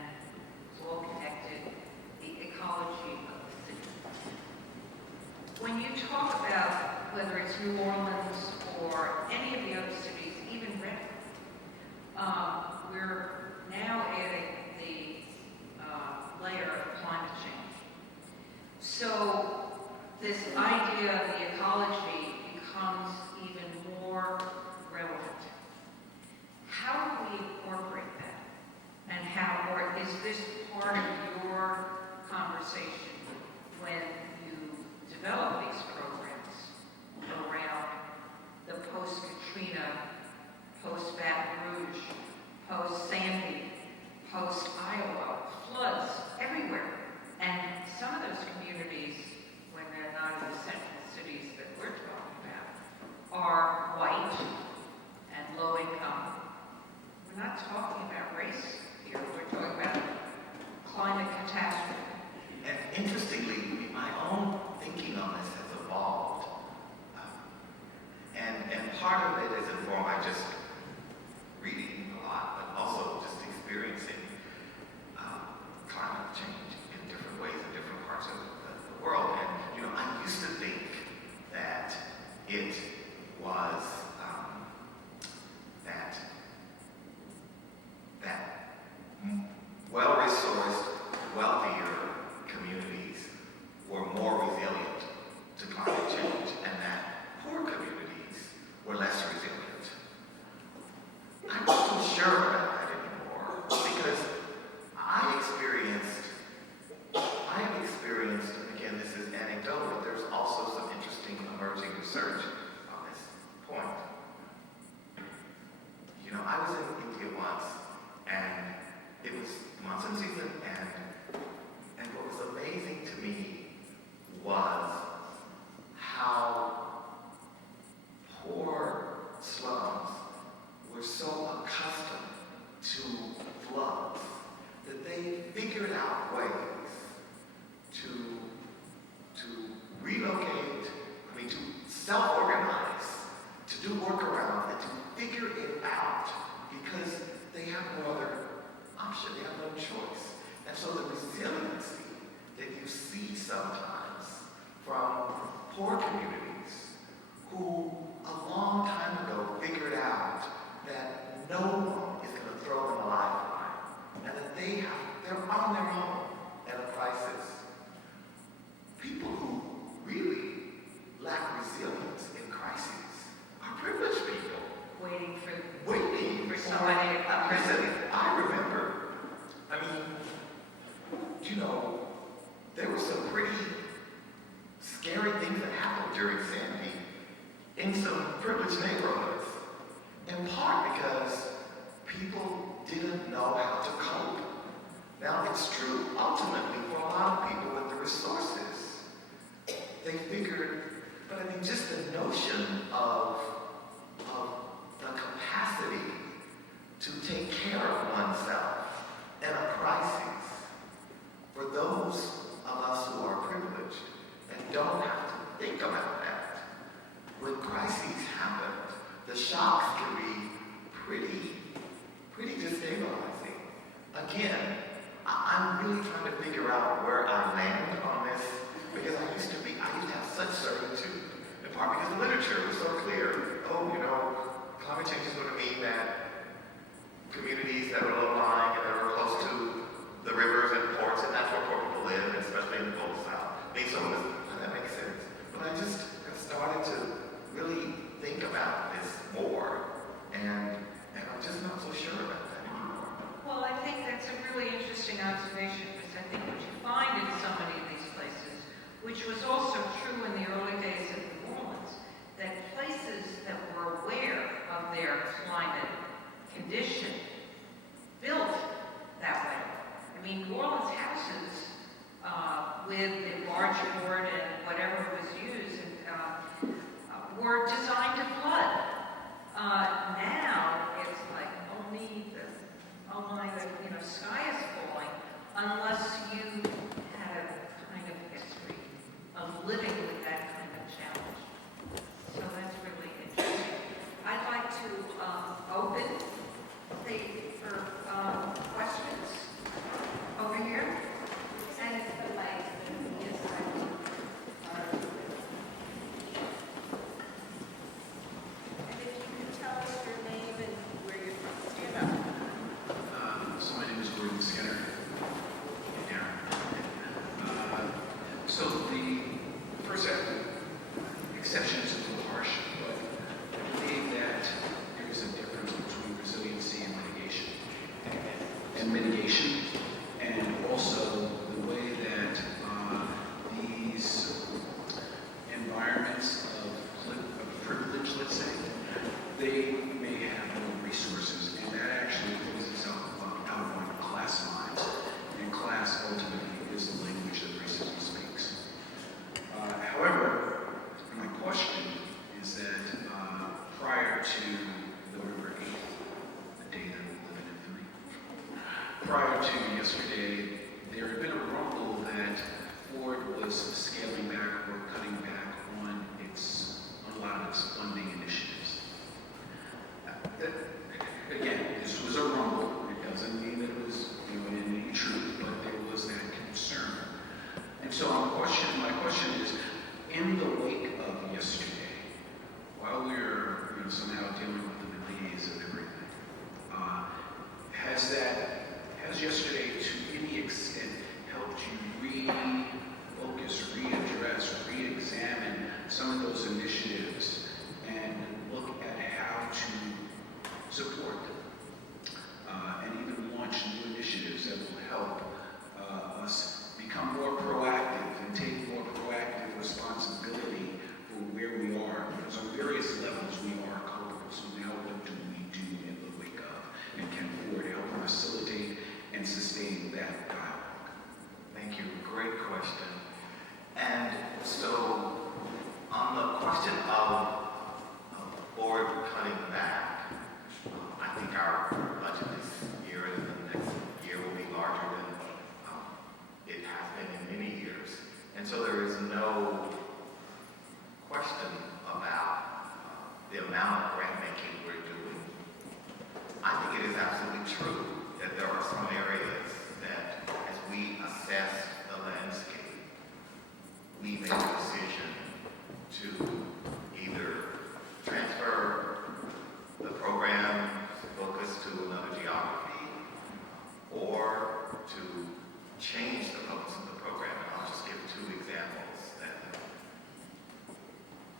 it's all connected, the ecology of the city. When you talk about whether it's New Orleans or any of the other cities, even Redmond, we're now adding the layer of climate change. So this idea of the ecology becomes even more relevant. How do we incorporate that? And how, or is this part of your conversation when you develop these programs around the post-Katrina, post-Baton Rouge, post-Sandy, post-Iowa, floods everywhere? And some of those communities, when they're not in the central cities that we're talking about, are white and low income. We're not talking about race here. We're talking about climate catastrophe. And interestingly, my own thinking on this has evolved. And part of it is informed by just reading a lot, but also just experiencing climate change in different ways in different parts of the world. And, I used to think that it was that well-resourced, wealthier communities were more resilient to climate change, and that poor communities were less resilient. I'm not so sure about that anymore, because I have experienced, and again, this is anecdotal, but there's also some interesting emerging research on this point. I was in India once, and it was monsoon season, and what was amazing to me was how poor slums were so accustomed to floods that they figured out ways to relocate, to self-organize, to do workarounds, and to figure it out because they have no other option, they have no choice. And so the resiliency that you see sometimes from poor communities who a long time ago figured out that no one is going to throw them a lifeline and that they're on their own at a crisis. People who really lack resilience in crises are privileged people. Waiting for somebody to come. I remember, there were some pretty scary things that happened during Sandy in some privileged neighborhoods, in part because people didn't know how to cope. Now, it's true, ultimately, for a lot of people with the resources, they figured, but just the notion of the capacity to take care of oneself in a crisis, for those of us who are privileged and don't have to think about that, when crises happen, the shocks can be pretty destabilizing. Again, I'm really trying to figure out where I land on this, because I used to have such certitude, in part because the literature was so clear. Climate change is going to mean that communities that are low-lying and that are close to the rivers and ports, and that's where poor people live, especially in the Global South. That makes sense. But I just have started to really think about this more, and I'm just not so sure about that anymore. Well, I think that's a really interesting observation, because I think what you find in so many of these places, which was also true in the early days of New Orleans, that places that were aware of their climate condition built that way. New Orleans houses with the barge board and whatever was used were designed to flood. Now it's innovation, and also the way that these environments of privilege, let's say, they may have no resources, and that actually plays itself out on class lines. And class ultimately is the language that racism speaks. However, my question is that prior to November 8th, the date I'm living in 3, prior to yesterday, there had been a rumble that Ford was scaling back or cutting back on a lot of its funding initiatives. Again, this was a rumble. It doesn't mean that it was any truth, but there was that concern. And so my question is, in the wake of yesterday, while we're somehow dealing with the malaise of everything, has yesterday to any extent helped you refocus, readdress, re-examine some of those initiatives and look at how to support them, and even launch new initiatives that will help us become more proactive and take more proactive responsibility for where we are, because on various levels we are culpable. So now what do we do in the wake of, and can Ford help facilitate and sustain that dialogue? Thank you. Great question. And so, on the question of Ford cutting back, I think our budget this year and the next year will be larger than it has been in many years. And so there is no question about the amount of grant making we're doing. I think it is absolutely true that there are some areas that, as we assess the landscape, we make a decision to either transfer the program focus to another geography or to change the focus of the program. And I'll just give 2 examples that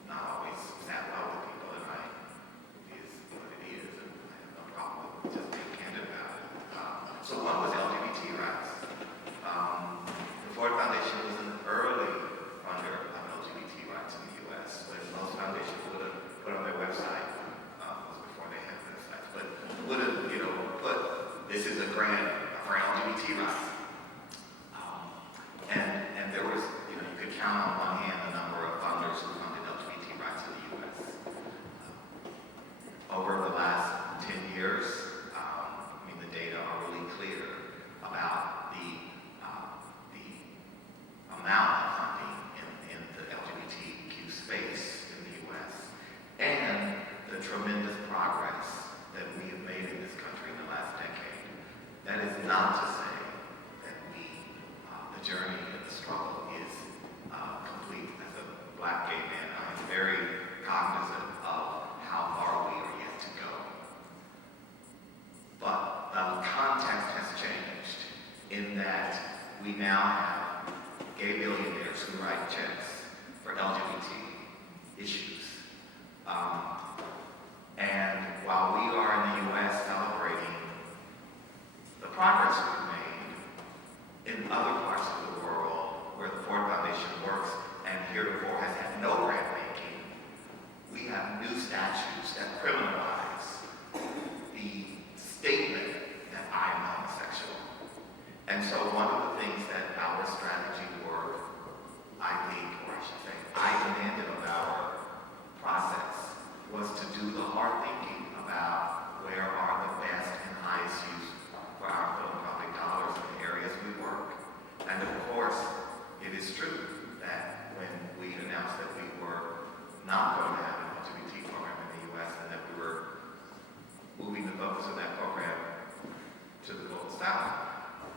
not always sat well with people, and it is what it is, and I have no problem with just being candid about it. So one was LGBT rights. The Ford Foundation was an early funder of LGBT rights in the U.S., but most foundations would have put on their website, was before they had websites, but would have, put, this is a grant for LGBT rights. And there was, you could count on one hand the number of funders who funded LGBT rights in the U.S. Over the last 10 years, the data are really clear about the amount of funding in the LGBTQ space in the U.S. and the tremendous progress that we have made in this country in the last decade. That is not to say that the journey and the struggle is complete. As a Black gay man, I am very cognizant of how far we are yet to go. But the context has changed in that we now have gay billionaires who write checks for LGBT issues. And while we are in the U.S. celebrating the progress we've made in other parts of the world where the Ford Foundation works and heretofore has had no grant making, we have new statutes that criminalize the statement that I am homosexual. And so one of the things that our strategy work, I think, or I should say, I demanded of our process was to do the hard thinking about where are the best and highest use for our philanthropic dollars in the areas we work. And of course, it is true that when we announced that we were not going to have an LGBT program in the U.S. and that we were moving the focus of that program to the global south,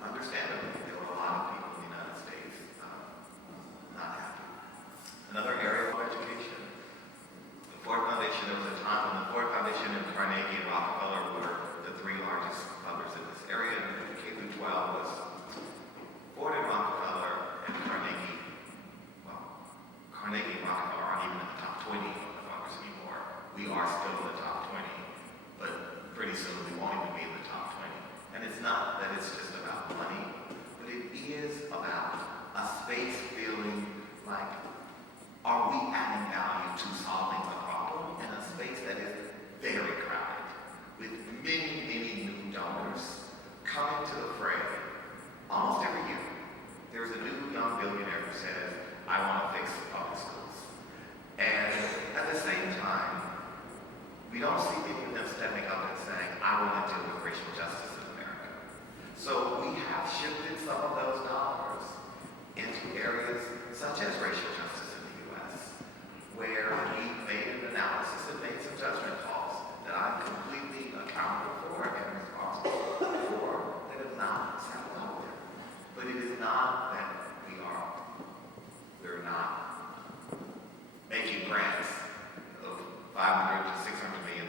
understandably, there were a lot of people in the United States not happy. Another area of education. The Ford Foundation, there was a time when the Ford Foundation and Carnegie and Rockefeller were the 3 largest funders in this area, and K-12 was Ford and Rockefeller and Carnegie. Well, Carnegie and Rockefeller aren't even in the top 20 of the funders anymore. We are still in the top 20, but pretty soon we won't even be in the top 20. And it's not that it's just about money, but it is about a space feeling like, are we adding value to solving the problem in a space that is very crowded, with many, many new donors coming to the fray almost every year. There's a new young billionaire who says, I want to fix public schools. And at the same time, we don't see any of them stepping up and saying, I want to deal with racial justice in America. So we have shifted some of those dollars into areas such as racial justice in the U.S., where we made an analysis and made some judgment calls that I'm completely accountable for and responsible for that have not sat well there. But it is not that we're not making grants of $500 to $600 million.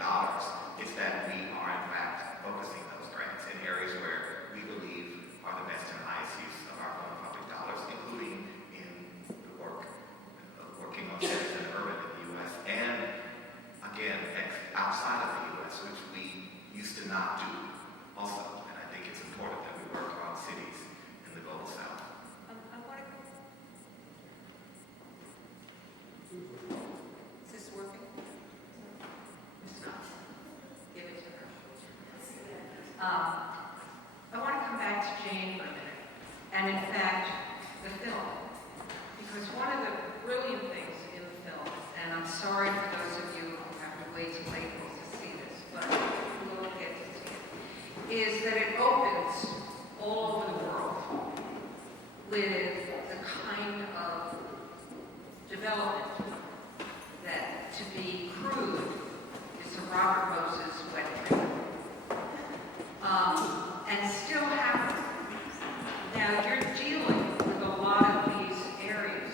It's that we are in fact focusing those grants in areas where we believe are the best and highest use of our own public dollars, including in the work of working on cities and urban in the U.S. and again outside of the U.S., which we used to not do also. And I think it's important that we work on cities in the global south. I want to. Is this working? It's not. Give it to her. I want to come back to Jane for a minute, and in fact, the film, because one of the brilliant things in the film, and I'm sorry for those of you who have to wait till April to see this, but you will get to see it, is that it opens all over the world with the kind of development that, to be crude, is a Robert Moses wet dream. And still happening. Now, you're dealing with a lot of these areas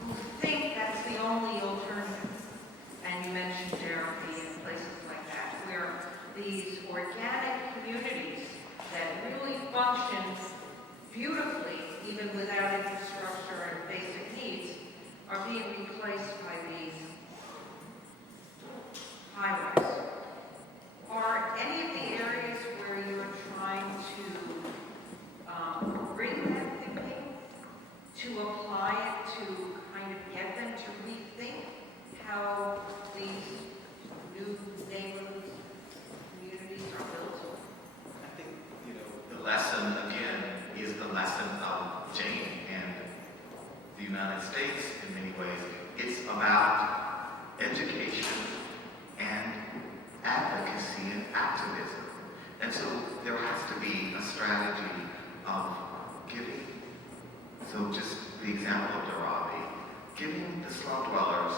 who think that's the only alternative. And you mentioned therapy and places like that, where these organic communities that really function beautifully, even without infrastructure and basic needs, are being replaced by these highways. Are any of the areas where you're trying to bring that thinking, to apply it, to kind of get them to rethink how these new neighborhoods, communities are built? I think, the lesson, again, is the lesson of Jane and the United States in many ways. It's about education and advocacy and activism. And so there has to be a strategy of giving, so just the example of Dharavi, giving the slum dwellers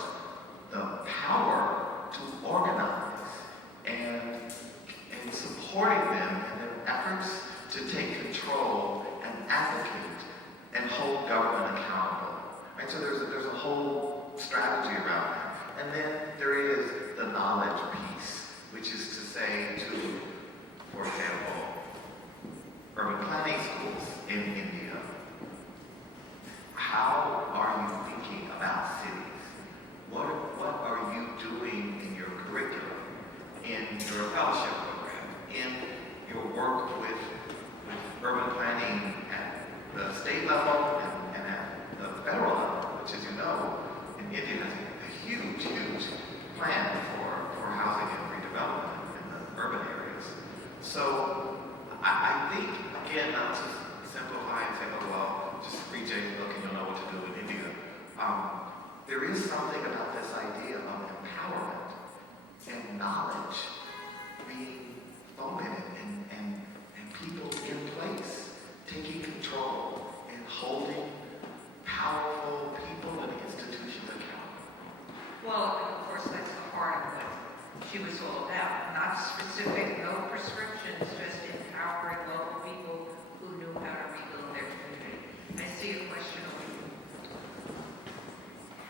the power to organize and supporting them in their efforts to take control and advocate and hold government accountable. Right? So there's a whole strategy around that. And then there is the knowledge piece, which is to say to, for example, urban planning schools in India. How are you thinking about cities? What are you doing in your curriculum, in your fellowship program, in your work with urban planning at the state level and at the federal level, which, as you know, in India has a huge, huge plan for housing and redevelopment in the urban areas. So I think, again, not to simplify and say, oh, well, just read Jane's book and you'll know what to do in India. There is something about this idea of empowerment and knowledge being fomented and people in place taking control and holding powerful people and institutions accountable. Well, of course, that's the heart of what she was all about. Not specific, no prescriptions, just empowering local people who knew how to rebuild their community. I see a question over here.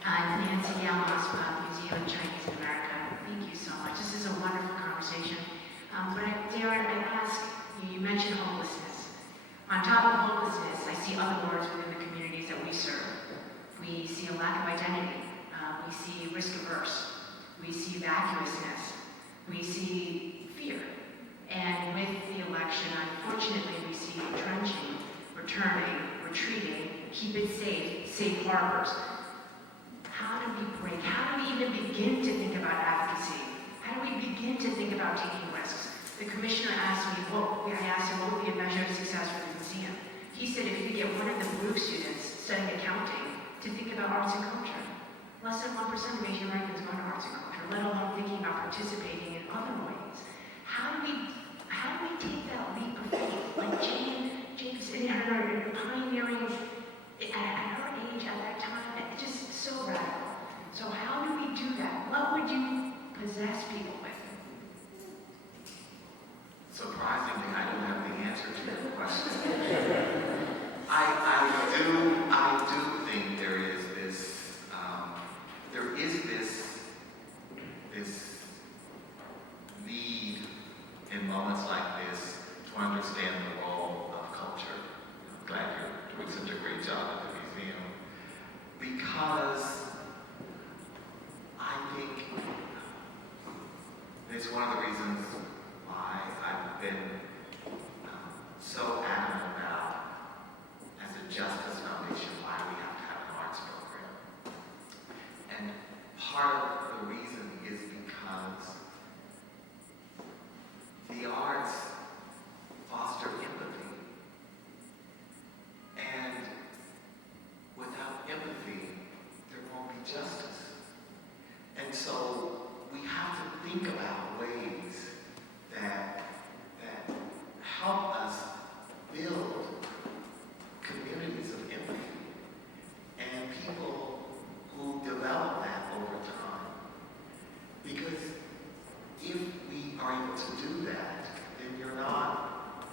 I'm Nancy Gallos from Museum of Chinese America. Thank you so much. This is a wonderful conversation. Darren, I ask you mentioned hopelessness. On top of hopelessness, I see other words within the communities that we serve. We see a lack of identity. We see risk averse. We see vacuousness. We see fear. And with the election, I it safe, safe harbors. How do we break? How do we even begin to think about advocacy? How do we begin to think about taking risks? The commissioner asked me, I asked him, what would be a measure of success for the museum? He said if we could get one of the MOVE students studying accounting to think about arts and culture. Less than 1% of Asian Americans go to arts and culture, let alone thinking about participating in other ways. How do we take that leap of faith? Like James in her pioneering at her age at that time, it's just so radical. So how do we do that? What would you possess people with? Surprisingly, I don't have the answer to your question. I do think there is this need in moments like this to understand the role of culture. I'm glad you're doing such a great job at the museum, because I think it's one of the reasons why I've been so adamant about, as a Justice Foundation, why we have to have an arts program. And part of the reason is because the arts foster empathy. And without empathy, there won't be justice. And so we have to think about ways that help us build communities of empathy and people who develop that over time. Because if we are able to do that, then you're not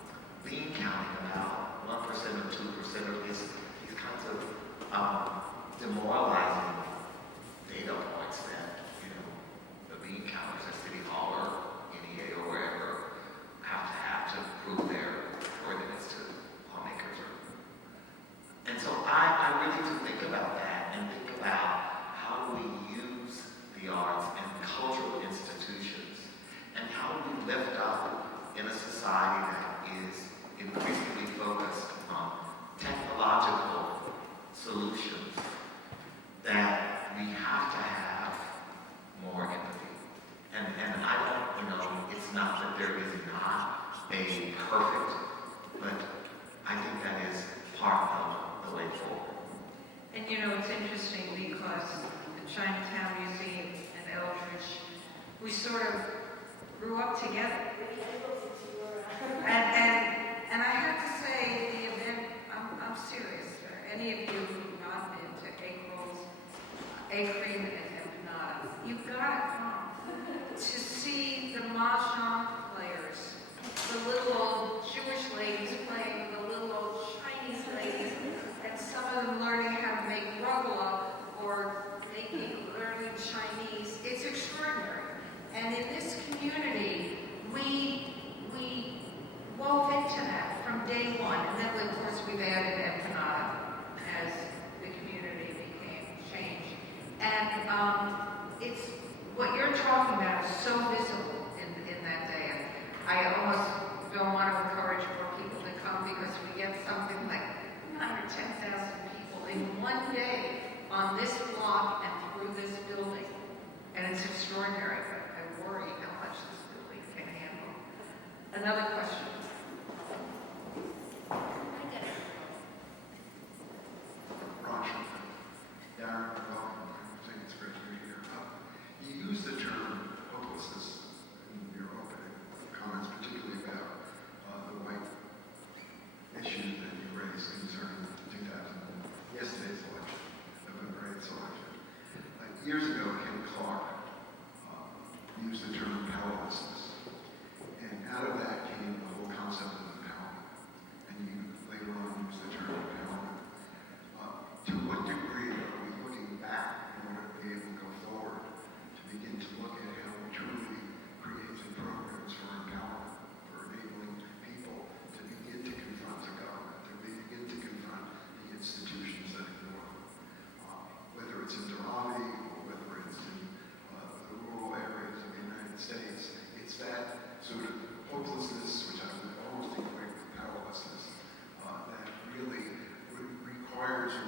bean counting about 1% or 2% of these kinds of demoralizing data points that, the bean counters at City Hall or NEA or wherever have to prove their worthiness to lawmakers. And so I really do think about that and think about how do we use the arts and cultural institutions and how do we lift up in a society that is increasingly focused on technological solutions, that we have to have more empathy. And I don't, it's not that there is not a perfect, but I think that is part of the way forward. And it's interesting because the Chinatown Museum and Eldridge, we sort of grew up together. And I have to say, the event, I'm serious. Any of you who've not been to Acream and Empanada, you've got to come to see the mahjong players, the little old Jewish ladies playing with the little old Chinese ladies, and some of them learning how to make rugula or learning Chinese. It's extraordinary. And in this community, we wove into that from day one. And then, of course, we've added Empanada as the community became changed. And it's what you're talking about is so visible in that day. And I almost don't want to encourage more people to come because we get something like 9,000 or 10,000 people in one day on this block and through this building. And it's extraordinary, but I worry how much this building can handle. Another question. Roger. Darren, welcome. I think it's great to be here. You used the term hopelessness in your opening comments, particularly about the white issue that you raised concerning yesterday's election, November 8th election. Years ago, Ken Clark used the term powerlessness. And out of that came the whole concept of empowerment. And you later on used the term empowerment. To what degree are we looking back in order to be able to go forward, to begin to look at how we truly create some programs for empowerment, for enabling people to begin to confront the government, to begin to confront the institutions that ignore them, whether it's in Durham or whether it's in the rural areas of the United States. It's that sort of hopelessness, which I would almost equate with powerlessness, that really requires a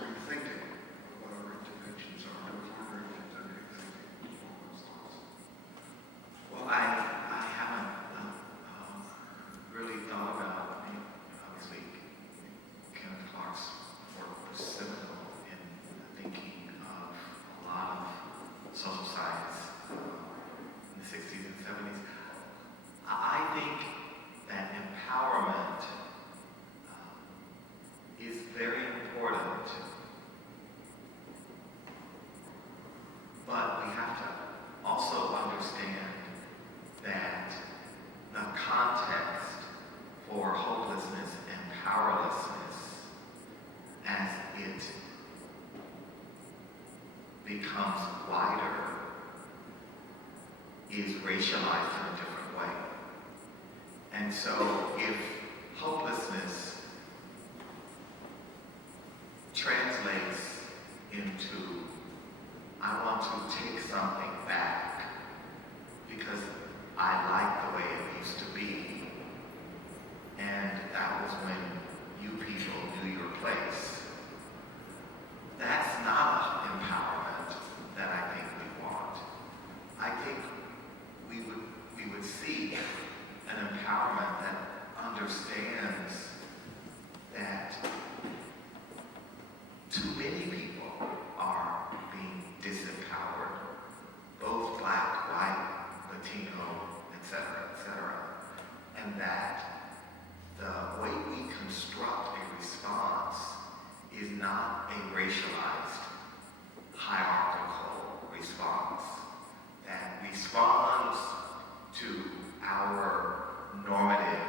becomes wider is racialized in a different way. And so if hopelessness translates into, I want to take something back because I like the way it used to be, and that was when you people knew your place. That's not empowerment that I think we want. I think we would see an empowerment that understands that too many people are being disempowered, both Black, white, Latino, etc., and that the way we construct a response is not a racialized, hierarchical response that responds to our normative,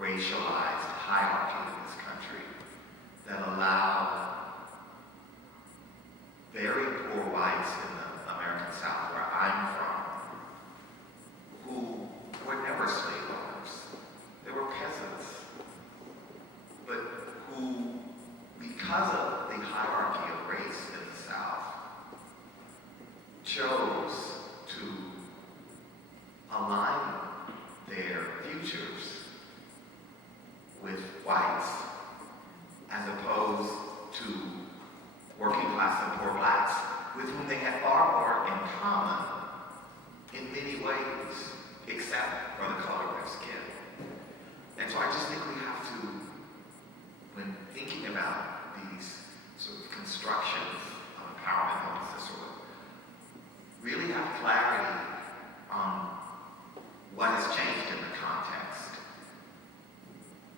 racialized hierarchy in this country that allow very poor whites in the American South, where I'm from, who were never slave owners. They were peasants, but who, because of the hierarchy of race in the South, chose to align their futures with whites as opposed to working class and poor blacks with whom they had far more in common in many ways, except for the color of their skin. And so I just think we have to, when thinking about these sort of constructions of empowerment, hopelessness, really have clarity on what has changed in the context.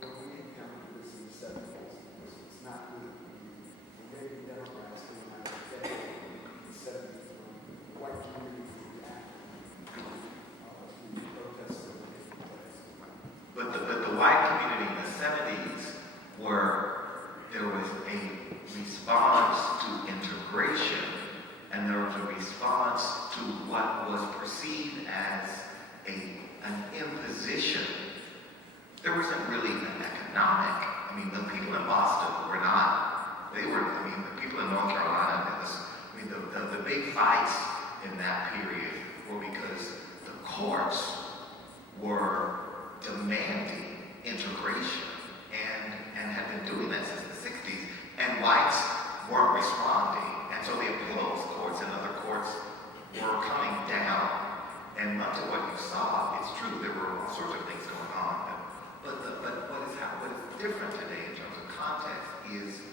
When we encountered this in the 70s, it's not new. The American Democrats came out of the 70s, the white community reacted to the protests that were taking place. But the white community in the 70s there was a response to integration, and there was a response to what was perceived as an imposition. There wasn't really an economic, the people in Boston were not, the people in North Carolina, the big fights in that period were because the courts were demanding integration and had been doing that since the 60s, and whites weren't responding. And so the appeals courts and other courts were coming down. And much of what you saw, it's true, there were all sorts of things going on. But what is different today in terms of context is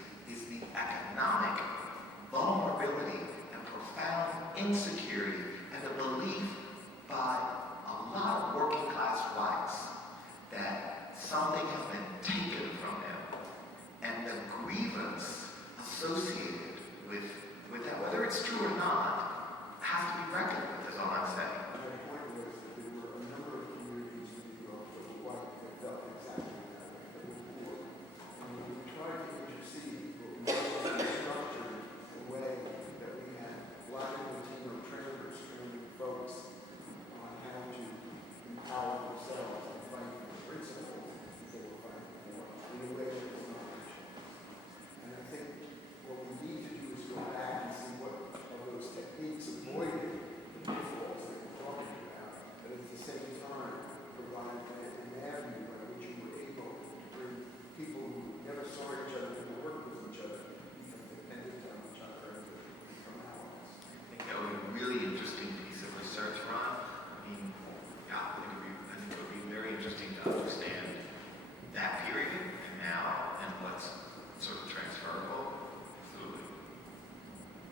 the economic vulnerability and profound insecurity and the belief by a lot of working class whites that something has been taken from them, and the grievance associated with that, whether it's true or not, has to be reckoned with, is all I'm saying. My point was that there were a number of communities in New York that were white that felt exactly that way. They were poor. And when we tried to intercede, what we did was structured a way that we had Black and Latino trainers training folks on how to empower themselves and fight for the principles that they were fighting for in a way that was not racial. And I think what we need to do is go back and see what of those techniques avoided the pitfalls that we're talking about, but at the same time provide an avenue by which you were able to bring people who never saw each other and work with each other, become dependent on each other and become allies. I think that would be a really interesting piece of research, Ron. I think it would be very interesting to understand that period and now and what's sort of transferable. Absolutely.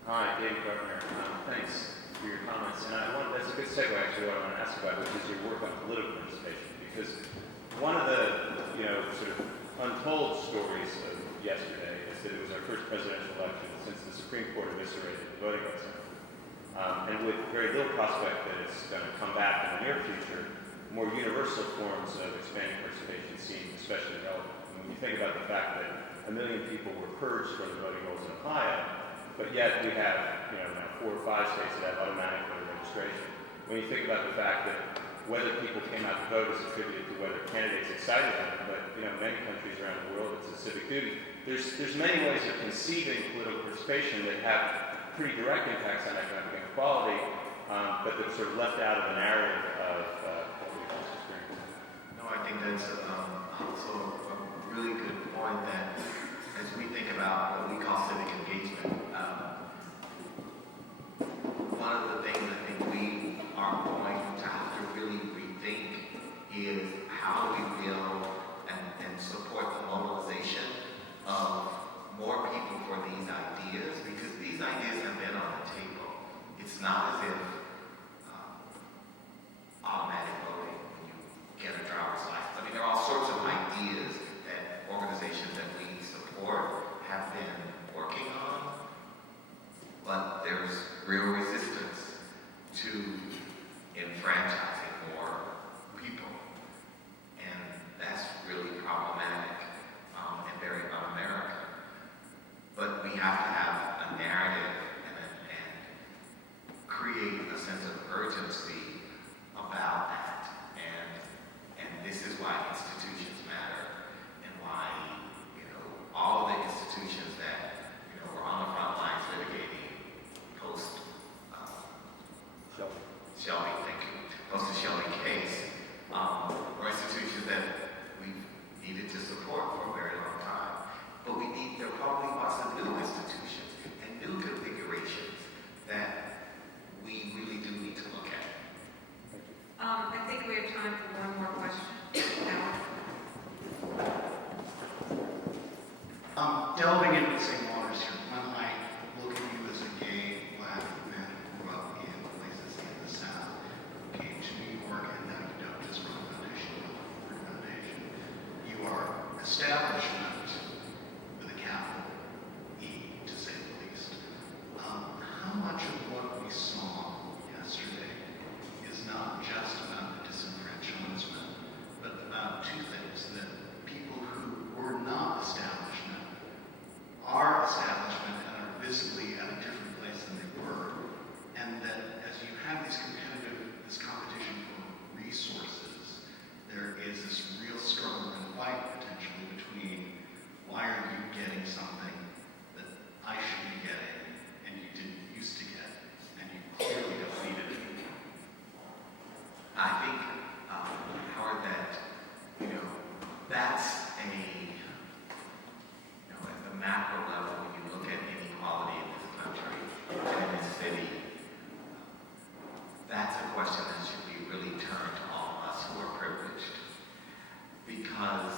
Hi, Dave Gardner. Thanks for your comments. And that's a good segue actually what I want to ask about, which is your work on political participation. Because one of the sort of untold stories of yesterday is that it was our first presidential election since the Supreme Court eviscerated the voting rights act. And with very little prospect that it's going to come back in the near future, more universal forms of expanding participation seem especially relevant. And when you think about the fact that 1 million people were purged from the voting rolls in Ohio, but yet we have, now 4 or 5 states that have automatic voter registration. When you think about the fact that whether people came out to vote is attributed to whether candidates excited them, but many countries around the world it's a civic duty. There's many ways of conceiving political participation that have pretty direct impacts on economic inequality, but they're sort of left out of the narrative of what we just experienced. No, I think that's also a really good point that as we think about what we call civic engagement, one of the things I think we are going to have to really rethink is how do we build and support the mobilization of more people for these ideas, because these ideas have been on the table. It's not as if automatic voting, when you get a driver's license. I mean, there are all sorts of ideas that organizations that we support have been working on, but there's real resistance to enfranchising more people. And that's really problematic and very un-American. But we have to have a narrative and create a sense of urgency about that. And this is why institutions matter, and why, all of the institutions that, were on the front lines litigating post Shelby, thank you, post the Shelby case, were institutions that we needed to support for a very long time. But there probably are some new institutions and new configurations that we really do need to look at. I think we have time for one more question. Delving into the same waters here, when I look at you as a gay black man who grew up in places in the South, came to New York, and now you don't just run a foundation, you run a foundation. You are establishment with a capital E, to say the least. How much of what we saw yesterday is not just about disenfranchisement, but about two things: that people who were not establishment are establishment and are visibly at a different place than they were, and that as you have this competition for resources, there is this real struggle and fight potentially between why are you getting something that I should be getting and you didn't used to get, and you clearly don't need it anymore. I think, Howard, that, that's at the macro level, when you look at inequality in this country and in this city, that's a question that should be really turned to all of us who are privileged. Because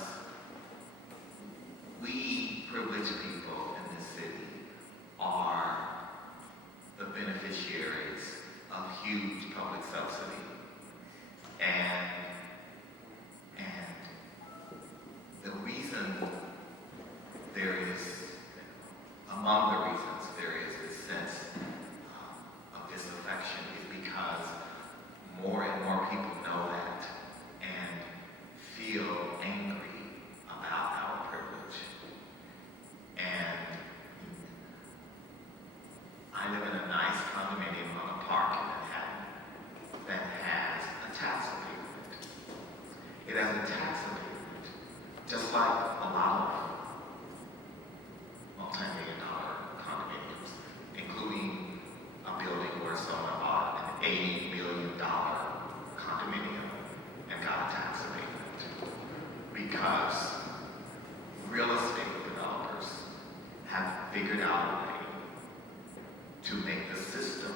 we privileged people in this city are the beneficiaries of huge public subsidy. And the reason among the reasons there is this sense of disaffection is because more and more people know that and feel angry about our privilege. And I live in a nice condominium on a park in Manhattan that has a tax abatement. It has a tax abatement, just like a lot of multi-million-dollar condominiums, including a building where someone bought an $80 million condominium and got a tax abatement. Because real estate developers have figured out a way to make the system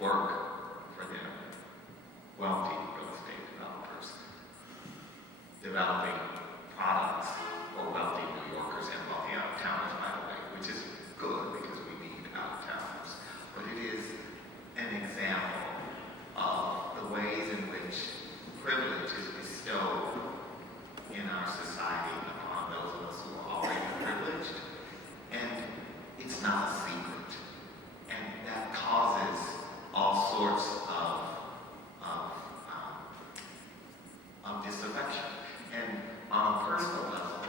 work for them. Wealthy real estate developers developing products for wealthy New Yorkers and wealthy out-of-towners, by the way, which is good because we need out-of-towners. But it is an example of the ways in which privilege is bestowed in our society upon those of us who are already privileged. And it's not a secret. And that causes all sorts of disaffection. And on a personal level,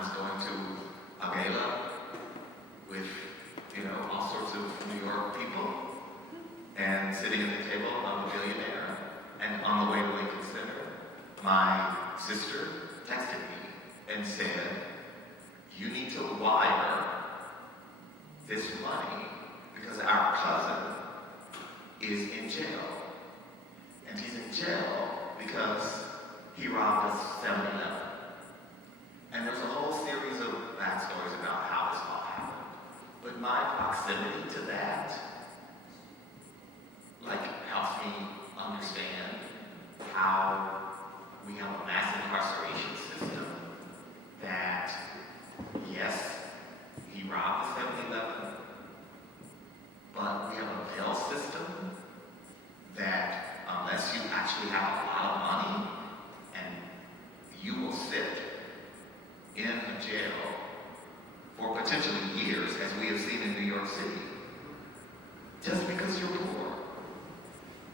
sometimes going to a gala with, all sorts of New York people and sitting at the table of a billionaire. And on the way to Lincoln Center, my sister texted me and said, you need to wire this money because our cousin is in jail. And he's in jail because he robbed us 7-Eleven. And there's a whole series of backstories about how this all happened. But my proximity to that, helps me understand how we have a mass incarceration system that, yes, he robbed the 7-Eleven, but we have a bail system that unless you actually have a lot of money, and you will sit in a jail for potentially years, as we have seen in New York City, just because you're poor.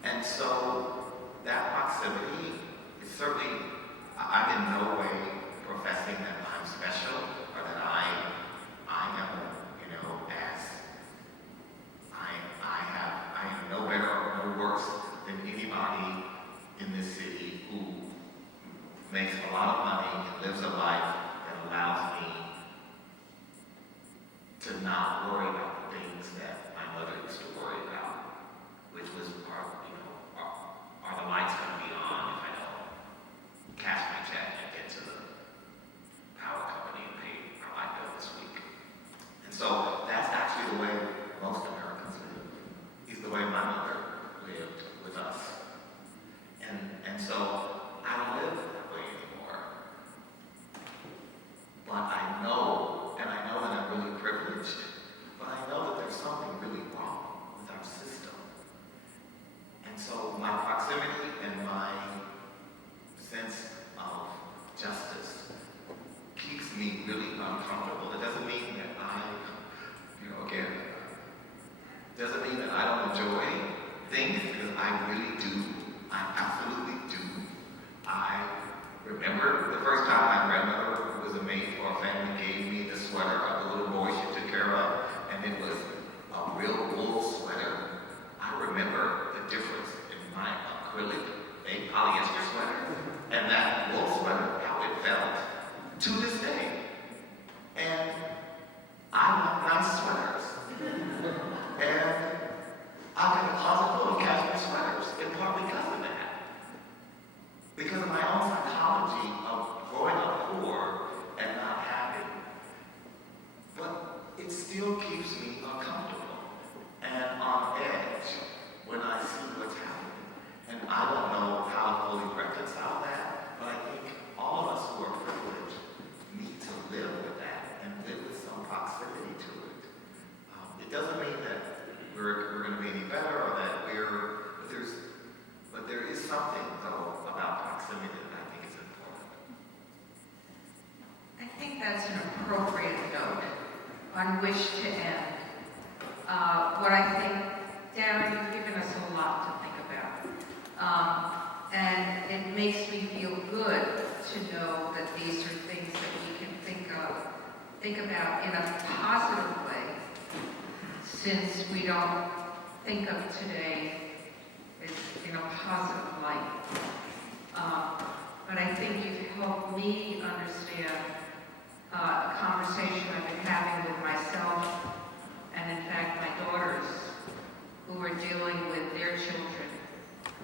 And so that proximity is certainly, I'm in no way professing that I'm special or that I am, as I am no better or no worse than anybody in this city who makes a lot of money and lives a life that allows me to not worry about the things that my mother used to worry about, which was, are the lights going to be on if I don't cash my check and get to the power company and pay our light bill this week. And so that's actually the way most Americans live. Is the way my mother lived with us. And so I don't live that way anymore. But I know that I'm really privileged, but I know that there's something really wrong with our system. And so my proximity and my sense of justice keeps me really uncomfortable. It doesn't mean that doesn't mean that I don't enjoy things, because I really do. I absolutely do. I remember the first time my grandmother, who was a maid for a family, gave me the sweater of the little boy she took care of, and it was a real wool sweater. I remember the difference in my acrylic, a polyester sweater, and that wool sweater, how it felt to this day. And I want nice sweaters. And I've got a closet full of cashmere sweaters, in part because of that. Because of my own psychology of growing up poor and not having. But it still keeps me uncomfortable and on edge when I see what's happening. And I don't know how to fully reconcile that, but I think all of us who are privileged need to live with that and live with some proximity to it. It doesn't mean that we're going to be any better or that but there is something though about proximity that I think is important. I think that's an appropriate note on which to end. What I think, Darren, you've given us a lot to think about. And it makes me feel good to know that these are things that we can think about in a positive way, since we don't think of today as in a positive light. But I think you've helped me understand a conversation I've been having with myself and, in fact, my daughters, who are dealing with their children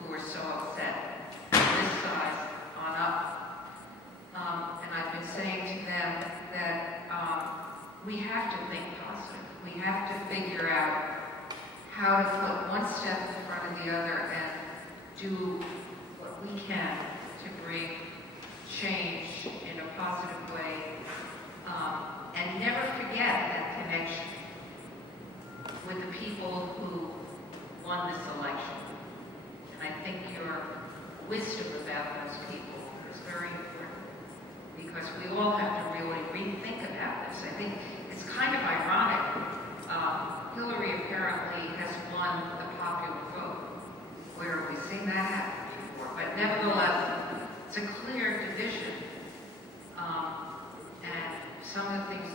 who are so upset, this size on up. And I've been saying to them that we have to think positive. We have to figure out how to put one step in front of the other and do what we can to bring change in a positive way, and never forget that connection with the people who won this election. And I think your wisdom about those people is very important, because we all have to really rethink about this. I think it's kind of ironic. Hillary apparently has won the popular vote. Where have we seen that happen before? But nevertheless, it's a clear division. And some of the things